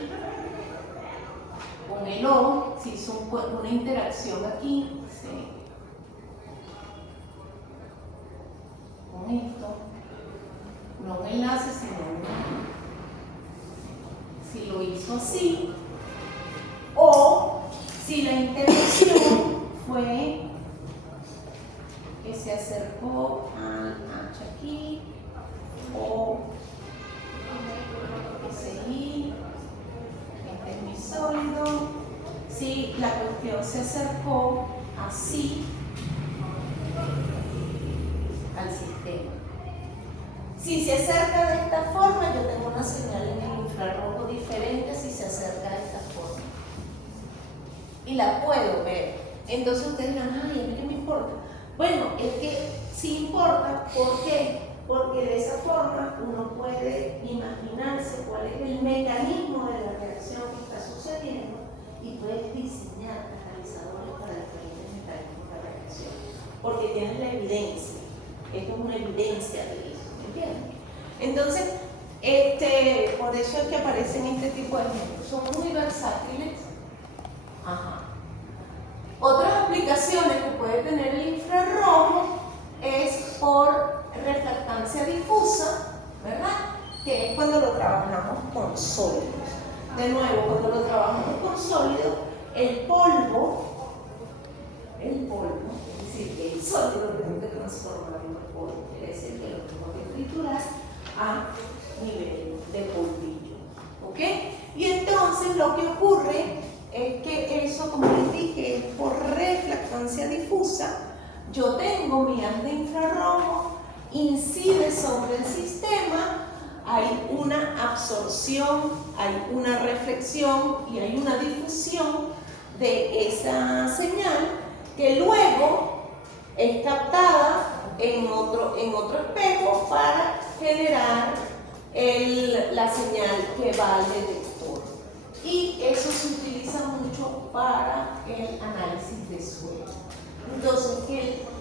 con el O, si hizo una interacción aquí, sí, con esto, no un enlace, sino si lo hizo así, o si la interacción fue que se acercó al H aquí, o que seguí, este es mi sólido, si la cuestión se acercó así al sistema. Si se acerca de esta forma, yo tengo una señal en el infrarrojo diferente si se acerca de esta forma. Y la puedo ver. Entonces ustedes dirán, ay, ¿a mí qué me importa? Bueno, es que sí importa. ¿Por qué? Porque de esa forma uno puede imaginarse cuál es el mecanismo de la reacción que está sucediendo y puedes diseñar catalizadores para diferentes mecanismos de reacción. Porque tienes la evidencia. Esto es una evidencia de eso. ¿Entienden? Entonces, por eso es que aparecen este tipo de ejemplos. Son muy versátiles. Ajá. Otras aplicaciones que puede tener el infrarrojo es por refractancia difusa, ¿verdad? Que es cuando lo trabajamos con sólidos. de nuevo, cuando lo trabajamos con sólido, el polvo, es decir, que el sólido tenemos que transformar en polvo, quiere decir que lo tengo que triturar a nivel de polvillo, ¿ok? Y entonces lo que ocurre es que eso, como les dije, por reflectancia difusa, yo tengo mi haz de infrarrojo, incide sobre el sistema, hay una absorción, hay una reflexión y hay una difusión de esa señal que luego es captada en otro espejo para generar la señal que va al detector. Y eso se utiliza mucho para el análisis de suelo. Entonces,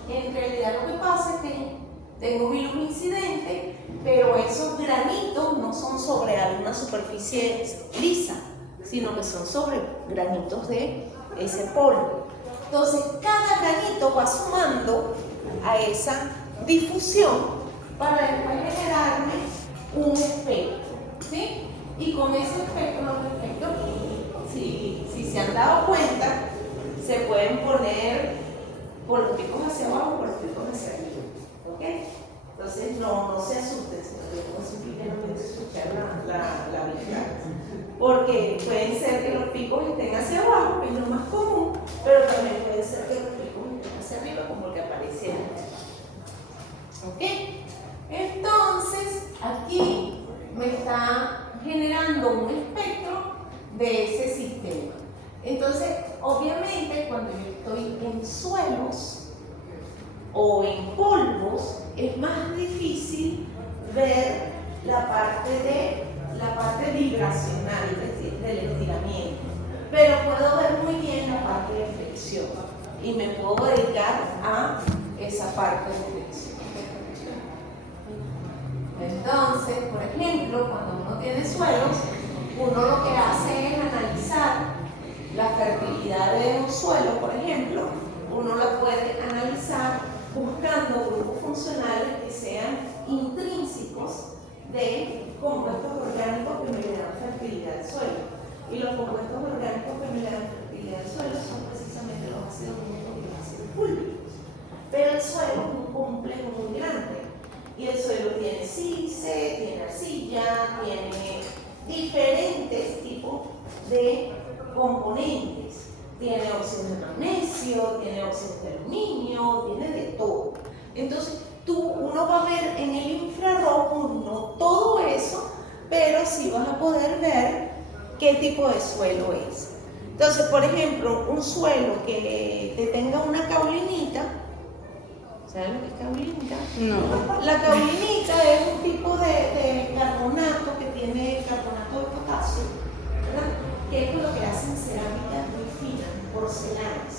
en realidad lo que pasa es que tengo mi luz incidente, pero esos granitos no son sobre alguna superficie lisa, sino que son sobre granitos de ese polvo. Entonces, cada granito va sumando a esa difusión para después generarme un espectro, ¿sí? Y con ese espectro, los espectros, si se han dado cuenta, se pueden poner por los picos hacia abajo o por los picos hacia arriba, ¿ok? Entonces no se asusten, sino que no se fijen, no tienen que escuchar la vista, porque pueden ser que los picos estén hacia abajo, que es lo más común, pero también puede ser que los picos estén hacia arriba, como el que aparece ahí. ¿Ok? Entonces, aquí me está generando un espectro de ese sistema. Entonces, obviamente, cuando yo estoy en suelos o en polvos, es más difícil ver la parte vibracional del estiramiento, pero puedo ver muy bien la parte de flexión y me puedo dedicar a esa parte de flexión. Entonces, por ejemplo, cuando uno tiene suelos, uno lo que hace es analizar la fertilidad de un suelo, por ejemplo, uno la puede analizar buscando grupos funcionales que sean intrínsecos de compuestos orgánicos que me le dan fertilidad al suelo. Y los compuestos orgánicos que me le dan fertilidad al suelo son precisamente los ácidos humitos y los ácidos fúlvicos. Pero el suelo es un complejo muy grande. Y el suelo tiene sílice, tiene arcilla, tiene diferentes tipos de componentes. Tiene óxidos de magnesio, tiene óxidos de aluminio, tiene de todo. Entonces, uno va a ver en el infrarrojo no todo eso, pero sí vas a poder ver qué tipo de suelo es. Entonces, por ejemplo, un suelo que tenga una caulinita, ¿saben lo que es caulinita? No. La caulinita es un tipo de carbonato que tiene carbonato de potasio, ¿verdad? Que es lo que hacen cerámicas muy finas, porcelanas.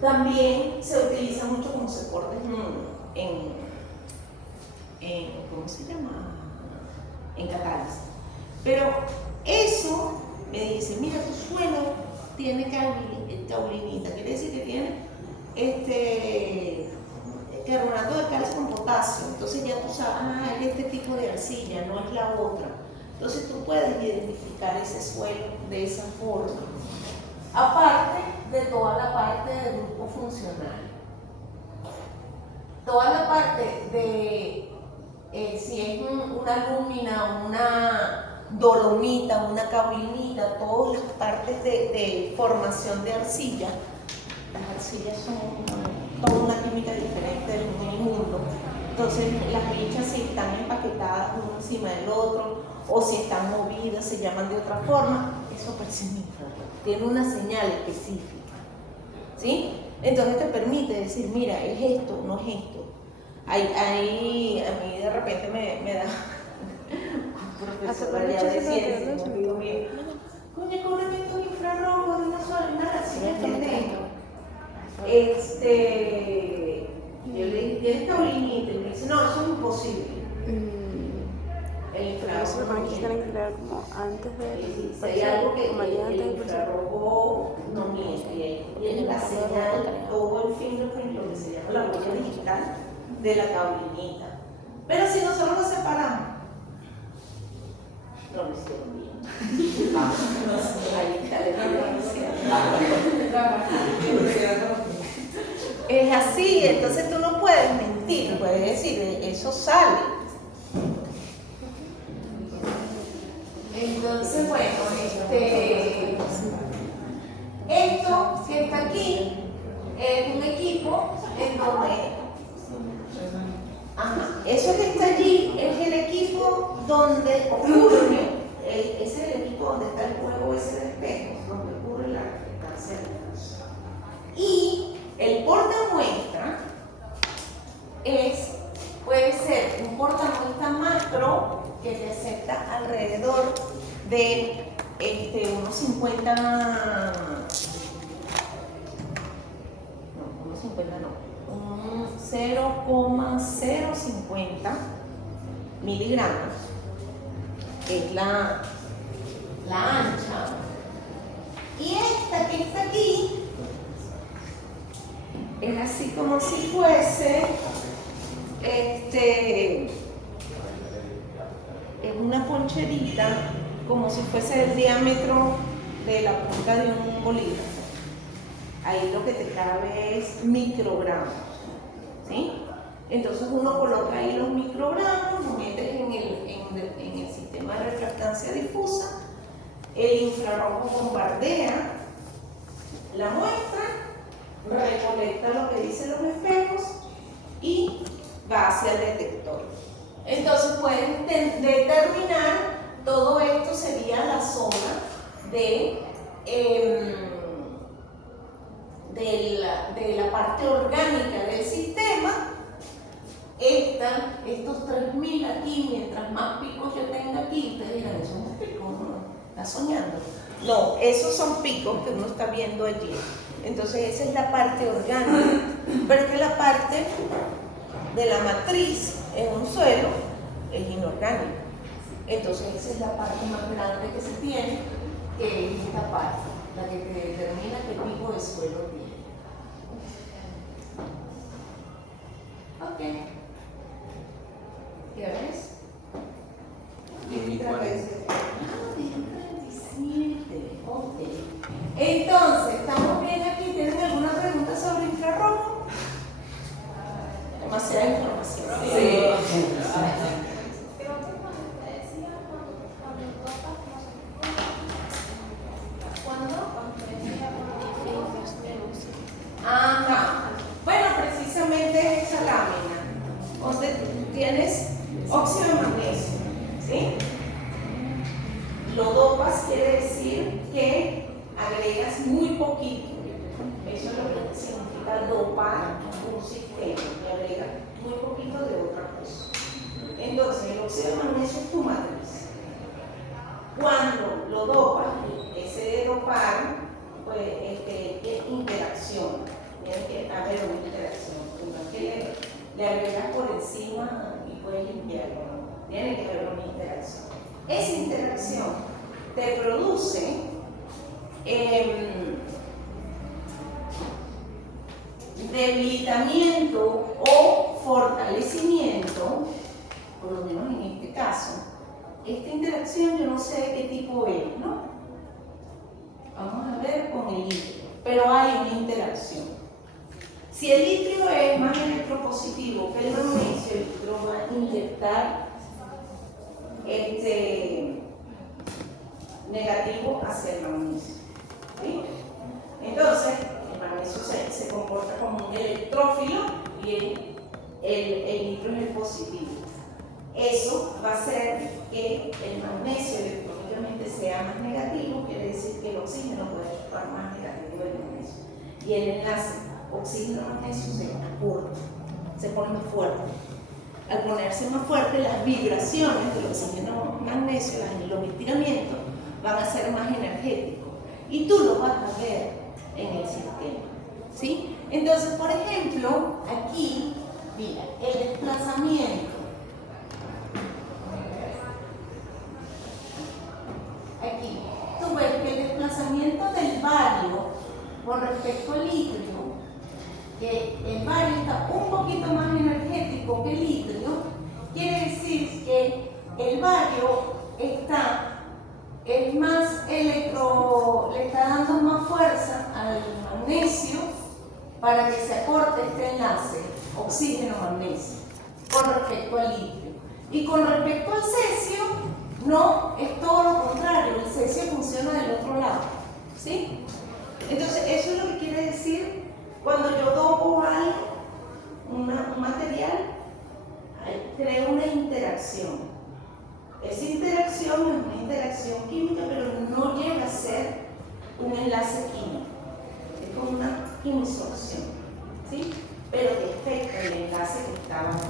También se utiliza mucho como soportes ¿cómo se llama? En catálisis. Pero eso me dice, mira, tu suelo tiene caulinita, quiere decir que tiene carbonato de calcio con potasio. Entonces ya tú sabes, es este tipo de arcilla, no es la otra. Entonces tú puedes identificar ese suelo de esa forma. Aparte de toda la parte del grupo funcional. Toda la parte de si es una lúmina, una dolomita, una caulinita, todas las partes de formación de arcilla. Las arcillas son toda una química diferente en el mundo. Entonces las bichas, si están empaquetadas uno encima del otro o si están movidas, se llaman de otra forma. Eso aparece en infrarrojo. Tiene una señal específica, ¿sí? Entonces te permite decir, mira, es esto, no es esto. Ahí a mí de repente me da profesora ya de ciencia, me digo, mira, coño, cóbrame estos infrarrojos de una arcilla que tengo. Yo le dije, ¿tienes caulinita? Y me dice, no, eso es imposible. El infrarrojo. Eso lo que tienen que crear como antes de. Si hay algo que el infrarrojo no miente, tiene la señal, todo el fingerprint, lo que se llama la huella digital de la caulinita. Pero si nosotros lo separamos, No lo hicieron bien. Ahí está la evidencia. Es así, entonces tú no puedes mentir, puedes decir, eso sale. Entonces, bueno, esto que está aquí es un equipo en donde, eso que está allí es el equipo donde ocurre, ese es el equipo donde está el juego ese de espejos, donde ocurre la reflectancia de luz. Y el portamuestra puede ser un portamuestra macro que te acepta alrededor de unos 50, un 0,050 miligramos, que es la ancha. Y esta que está aquí es así como si fuese es una poncherita, como si fuese el diámetro de la punta de un bolígrafo. Ahí lo que te cabe es microgramos, ¿sí? Entonces uno coloca ahí los microgramos, los metes en el sistema de refractancia difusa, el infrarrojo bombardea la muestra, recolecta lo que dicen los espejos y va hacia el detector. Entonces puedes determinar, todo esto sería la zona de la parte orgánica del sistema. Estos 3000 aquí, mientras más picos yo tenga aquí, ustedes dirán, eso es un pico, ¿no? ¿Está soñando? No, esos son picos que uno está viendo allí. Entonces esa es la parte orgánica, pero es que la parte de la matriz en un suelo es inorgánica. Entonces esa es la parte más grande que se tiene, que es esta parte, la que te determina qué tipo de suelo tiene. Ok. ¿Ya ves? 1047. 1037. Ok. Entonces, ¿estamos bien aquí? ¿Tienen alguna pregunta sobre infrarrojo? Demasiada información. Sí. Ajá. Bueno, precisamente esa lámina, donde tienes óxido de magnesio, ¿sí? Lo dopas quiere decir que agregas muy poquito. Eso es lo que significa dopar un sistema, que agrega muy poquito de otra cosa. Entonces, el óxido de magnesio es tu matriz. Cuando lo dopas, ese de dopar, pues es interacción. Tiene que haber una interacción. No es que le agregas por encima y puedes limpiarlo. No. Tiene que haber una interacción. Esa interacción te produce debilitamiento o fortalecimiento, por lo menos en este caso. Esta interacción yo no sé de qué tipo es, ¿no? Vamos a ver con el litio, pero hay una interacción. Si el litio es más electropositivo que el magnesio, el litio va a inyectar negativo hacia el magnesio, ¿sí? Entonces, el magnesio se comporta como un electrófilo y el litio es el positivo. Eso va a hacer que el magnesio electrónicamente sea más negativo, quiere decir que el oxígeno puede estar más negativo del magnesio. Y el enlace oxígeno-magnesio se corta, se pone más fuerte. Al ponerse más fuerte, las vibraciones del oxígeno-magnesio, los estiramientos, van a ser más energéticos. Y tú lo vas a ver en el sistema, ¿sí? Entonces, por ejemplo, aquí, mira, el desplazamiento. Aquí, tú ves que el desplazamiento del bario con respecto al litio, que el bario está un poquito más energético que el litio, quiere decir que el bario está magnesio para que se acorte este enlace oxígeno-magnesio con respecto al litio. Y con respecto al cesio, no, es todo lo contrario, el cesio funciona del otro lado, ¿sí? Entonces, eso es lo que quiere decir cuando yo dopo algo, un material, creo una interacción. Esa interacción es una interacción química, pero no llega a ser un enlace químico, es como una quimisorción, ¿sí? Pero te afecta el enlace que estaba allí,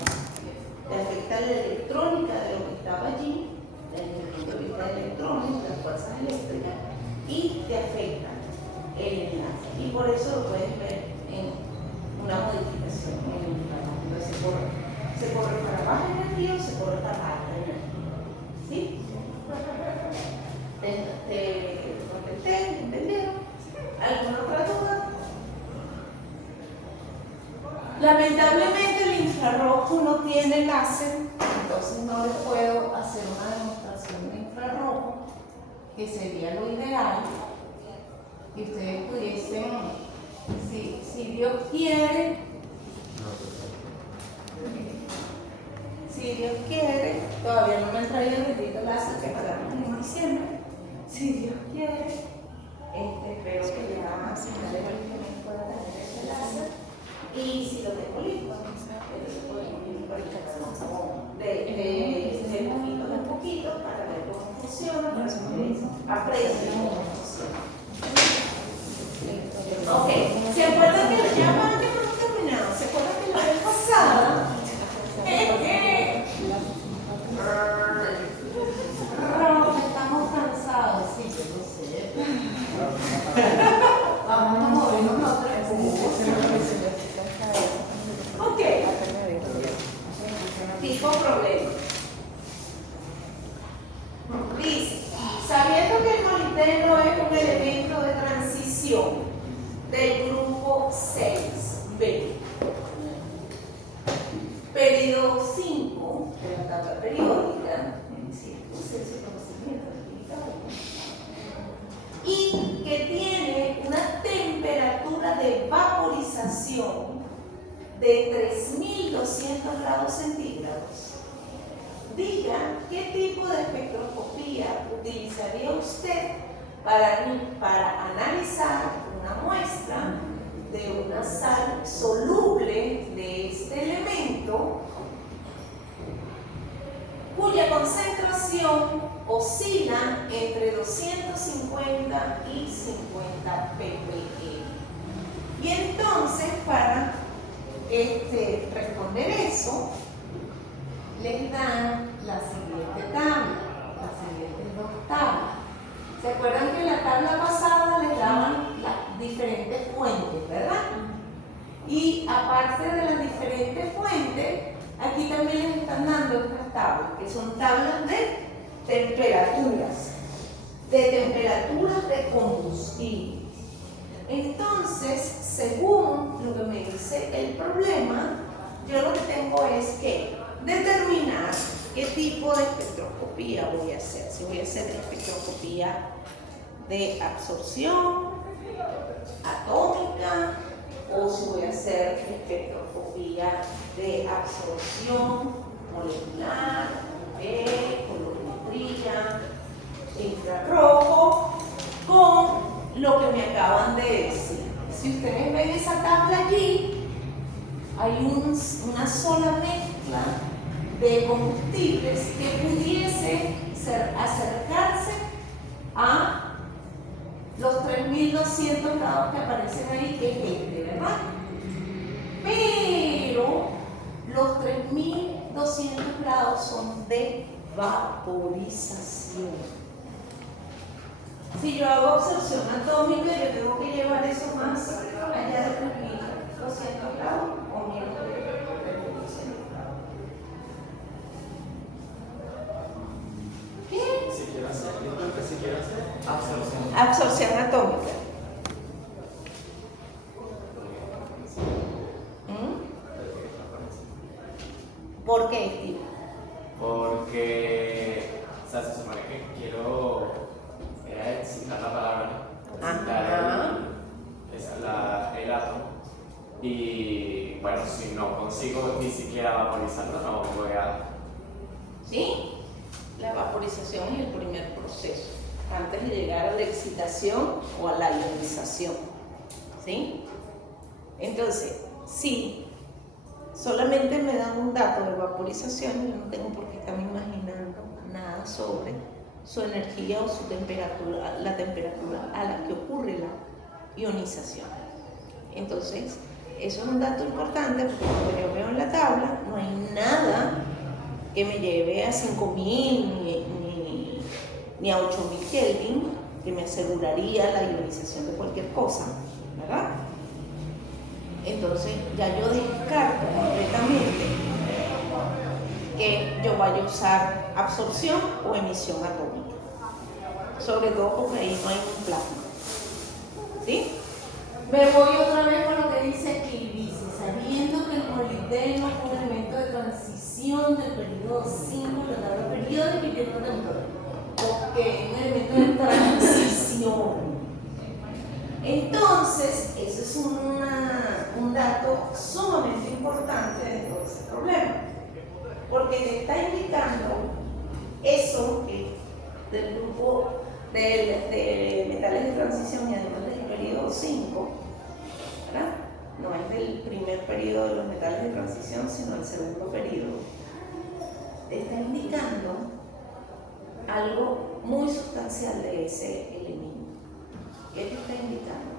te afecta la electrónica de lo que estaba allí, desde el punto de vista electrónico, las fuerzas eléctricas, y te afecta el enlace. Y por eso lo puedes ver en una modificación en el infrarrojo. Entonces se corre para baja energía o se corre para alta energía. ¿Sí? ¿Te contesté? ¿Entendieron? ¿Alguna otra duda? Lamentablemente el infrarrojo no tiene láser, entonces no les puedo hacer una demostración de infrarrojo, que sería lo ideal, que ustedes pudiesen, si Dios quiere, todavía no me han traído el bendito láser que pagamos en diciembre, si Dios quiere, espero que ya a finales del mes pueda tener ese láser, y si lo tengo listo, entonces podemos ir por el de poquito en poquito para ver cómo funciona, para que ustedes aprecien cómo funciona. Ok, ¿se acuerdan que ya van que no hemos terminado? ¿Se acuerdan que la vez pasada estamos cansados? Sí, yo lo sé. Vamos a movernos otra vez. Ok. Tipo problema. Dice, sabiendo que el molibdeno es un elemento de transición del grupo 6B, periodo 5 de la tabla periódica, y que tiene una temperatura de vaporización de 3.200 grados centígrados, diga qué tipo de espectroscopía utilizaría usted para analizar una muestra de una sal soluble de este elemento cuya concentración oscila entre 250 y 50 ppm. Y entonces, para responder eso, les dan la siguiente tabla, las siguientes dos tablas. ¿Se acuerdan que en la tabla pasada les daban las diferentes fuentes, verdad? Y aparte de las diferentes fuentes, aquí también les están dando estas tablas, que son tablas de temperaturas de combustible. Entonces, según lo que me dice el problema, yo lo que tengo es que determinar qué tipo de espectroscopía voy a hacer. Si voy a hacer espectroscopía de absorción atómica o si voy a hacer espectroscopía de absorción molecular, colorimetría, infrarrojo, con lo que me acaban de decir. Si ustedes ven esa tabla allí, hay una sola mezcla de combustibles que pudiese acercarse a los 3.200 grados que aparecen ahí, que es este, ¿verdad? Pero los 3.200 grados son de vaporización. Si yo hago absorción atómica, yo tengo que llevar eso más allá de 3.200 grados o menos de 3.200 grados. ¿Qué? Si quiero hacer absorción. Absorción atómica. ¿Por qué, Steve? Porque, o sea, se supone que quiero citar la palabra, ¿no? Citar Y bueno, si no consigo ni siquiera vaporizarlo, no voy a... ¿Sí? La vaporización es el primer proceso, antes de llegar a la excitación o a la ionización. ¿Sí? Entonces, si solamente me dan un dato de vaporización, yo no tengo por qué estarme imaginando nada sobre su energía o su temperatura, la temperatura a la que ocurre la ionización. Entonces, eso es un dato importante porque cuando yo veo en la tabla no hay nada que me lleve a 5000 ni a 8000 Kelvin, que me aseguraría la ionización de cualquier cosa, ¿verdad? Entonces ya yo descarto completamente que yo vaya a usar absorción o emisión atómica, sobre todo porque ahí no hay un plasma. ¿Sí? Me voy otra vez con lo que dice aquí, dice, sabiendo que el molibdeno es un elemento de transición del periodo 5 de la tabla periódica y tiempo temporal. Ok, un elemento de transición. Entonces, eso es un dato sumamente importante dentro de ese problema, porque te está indicando eso que del grupo de metales de transición y además del periodo 5, ¿verdad? No es del primer periodo de los metales de transición, sino el segundo periodo. Te está indicando algo muy sustancial de ese elemento. ¿Qué te está indicando?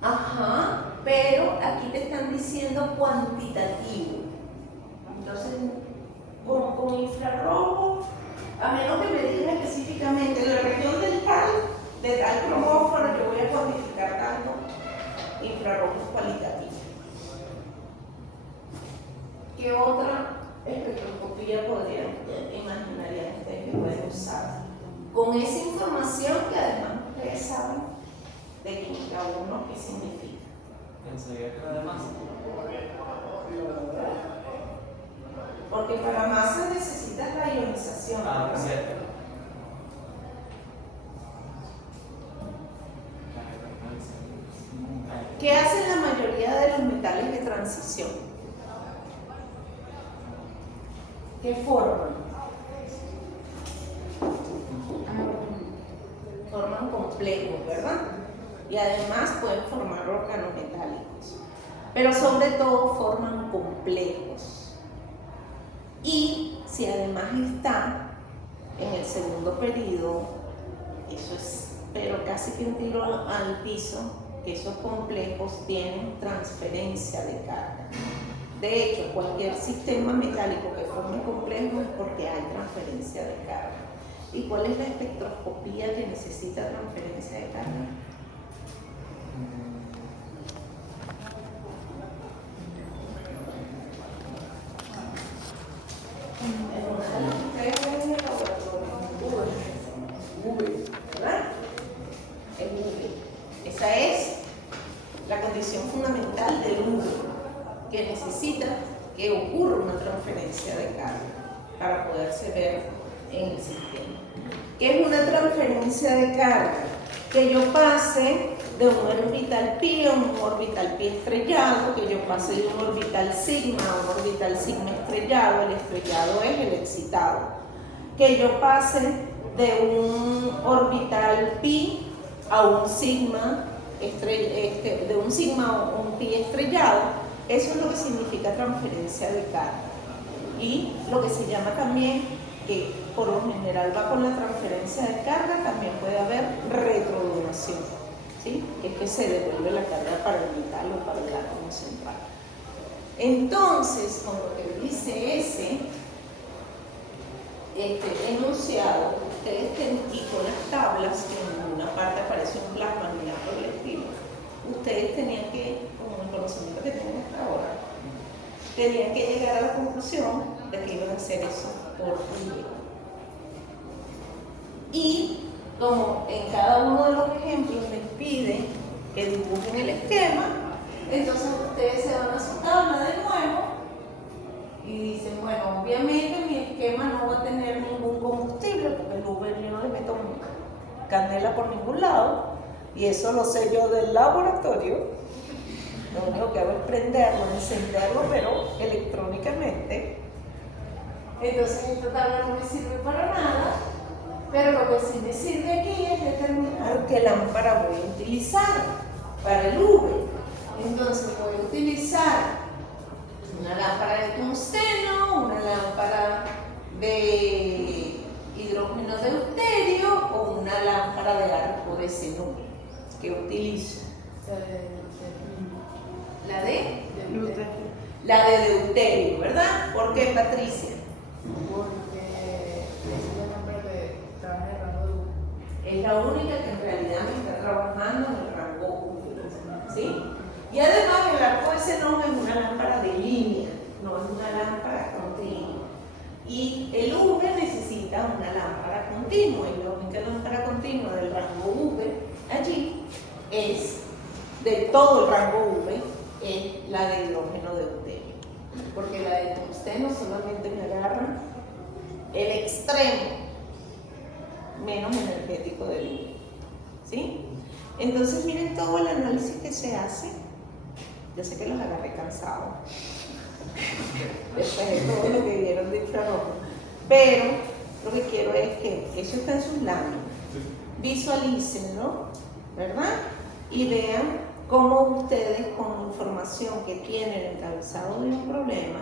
Ajá, pero aquí te están diciendo cuantitativo. Entonces, con infrarrojo, a menos que me digan específicamente en la región de tal cromóforo, yo voy a cuantificar tanto infrarrojos cualitativos. ¿Qué otra espectroscopía podrían imaginarían ustedes que pueden usar? Con esa información que además ustedes saben de química 1, ¿qué significa? Enseguida de masa. Porque para masa necesitas la ionización. Ah, ¿verdad? cierto. ¿Qué hacen la mayoría de los metales de transición? ¿Qué forman? Forman complejos, ¿verdad? Y además pueden formar organometálicos. Pero sobre todo forman complejos. Y si además está en el segundo periodo, eso es, pero casi que un tiro al piso, que esos complejos tienen transferencia de carga. De hecho, cualquier sistema metálico que forme complejos es porque hay transferencia de carga. ¿Y cuál es la espectroscopía que necesita transferencia de carga? Ustedes ven en el laboratorio, UV, ¿verdad? Es UV. Esa es la condición fundamental del UV, que necesita que ocurra una transferencia de carga para poderse ver en el sistema. ¿Qué es una transferencia de carga? Que yo pase de un orbital pi a un orbital pi estrellado, que yo pase de un orbital sigma a un orbital sigma estrellado, el estrellado es el excitado. Que yo pase de un orbital pi a un sigma, de un sigma a un pi estrellado, eso es lo que significa transferencia de carga. Y lo que se llama también, que por lo general va con la transferencia de carga, también puede haber retrodonación, ¿sí? Que es que se devuelve la carga para el metal o para el átomo central. Entonces, con lo que dice ese enunciado, ustedes tienen, y con las tablas, que en una parte aparece un plasma ni nada por el estilo, ustedes tenían que, con el conocimiento que tienen hasta ahora, tenían que llegar a la conclusión de que iban a hacer eso por UV. Y como en cada uno de los ejemplos les pide que dibujen el esquema, entonces ustedes se van a su tabla de nuevo y dicen, bueno, obviamente mi esquema no va a tener ningún combustible porque el UV yo candela por ningún lado, y eso lo sé yo del laboratorio. Lo único que hago es prenderlo, encenderlo, pero electrónicamente. Entonces esta tabla no me sirve para nada, pero lo que sí me sirve aquí es determinar qué lámpara voy a utilizar para el V. Entonces voy a utilizar una lámpara de tungsteno, una lámpara de hidrógeno deuterio o una lámpara de arco de xenón que utilizo. La de deuterio, ¿verdad? ¿Por qué, Patricia? Porque es la lámpara que trabaja en el rango de luz. Es la única que en realidad me está trabajando en el rango UV, ¿sí? Y además el arco de xenón es una lámpara de línea, no es una lámpara continua. Y el V necesita una lámpara continua, y la única lámpara continua del rango V allí es, de todo el rango V, es la de hidrógeno deuterio. Porque la de tungsteno solamente me agarra el extremo menos energético del V, ¿sí? Entonces miren todo el análisis que se hace. Yo sé que los agarré cansados después de todo lo que vieron de infrarrojo, pero lo que quiero es que eso está en sus láminas, visualícenlo, ¿verdad? Y vean cómo ustedes, con información que tienen encabezado de un problema,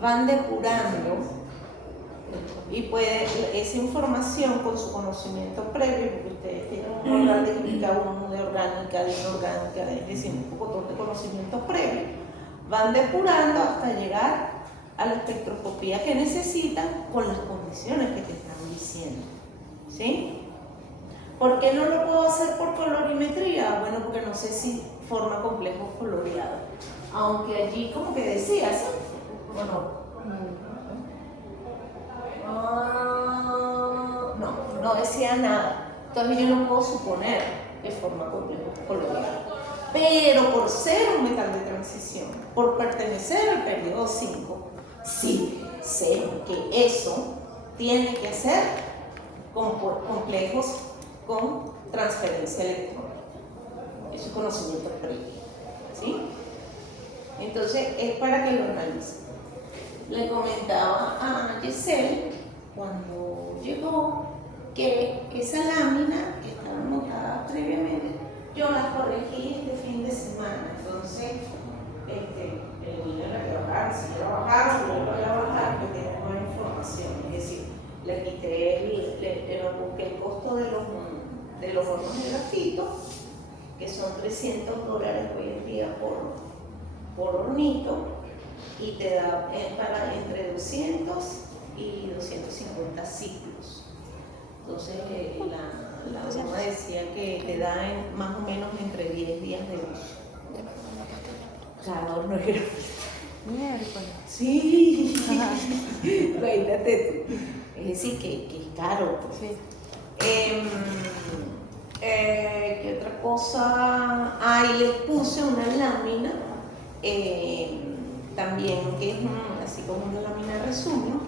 van depurando, y puede esa información con su conocimiento previo, porque ustedes tienen un montón de química 1, de orgánica, de inorgánica, es decir, un poco de conocimientos previos, van depurando hasta llegar a la espectroscopía que necesitan con las condiciones que te están diciendo, ¿sí? ¿Por qué no lo puedo hacer por colorimetría? Bueno, porque no sé si forma complejos coloreados, aunque allí como que decía, ¿sí? Bueno, no decía nada. Entonces yo no puedo suponer que forma complejos coloreados. Pero por ser un metal de transición, por pertenecer al periodo 5, sí sé que eso tiene que ser complejos con transferencia electrónica. Eso es conocimiento previo, ¿sí? Entonces es para que lo analicen. Le comentaba a Giselle cuando llegó que esa lámina que estaba anotada previamente, yo la corregí este fin de semana. Entonces, el niño la que bajar, si quiero bajar, yo lo voy a bajar porque tengo nueva información. Es decir, le quité busqué el costo de los hornos de grafito, que son $300 hoy en día por hornito, y te da para entre 200 y 250 ciclos. Entonces la broma decía que te da más o menos entre 10 días de uso. Cada horno es grafito. Miércoles. Sí, imagínate tú. Es decir, que es caro. Pues. Sí. ¿Qué otra cosa? Y le puse una lámina también, que es así como una lámina de resumen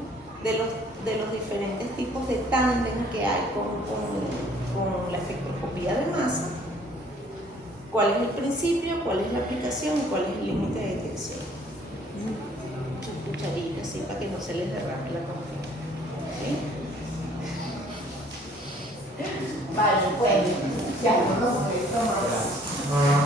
de los diferentes tipos de tándem que hay con la espectroscopía de masa. ¿Cuál es el principio? ¿Cuál es la aplicación? ¿Cuál es el límite de detección? Muchas cucharitas, así para que no se les derrame la comida. ¿Sí? Vale, pues, ya no lo puedo tomar.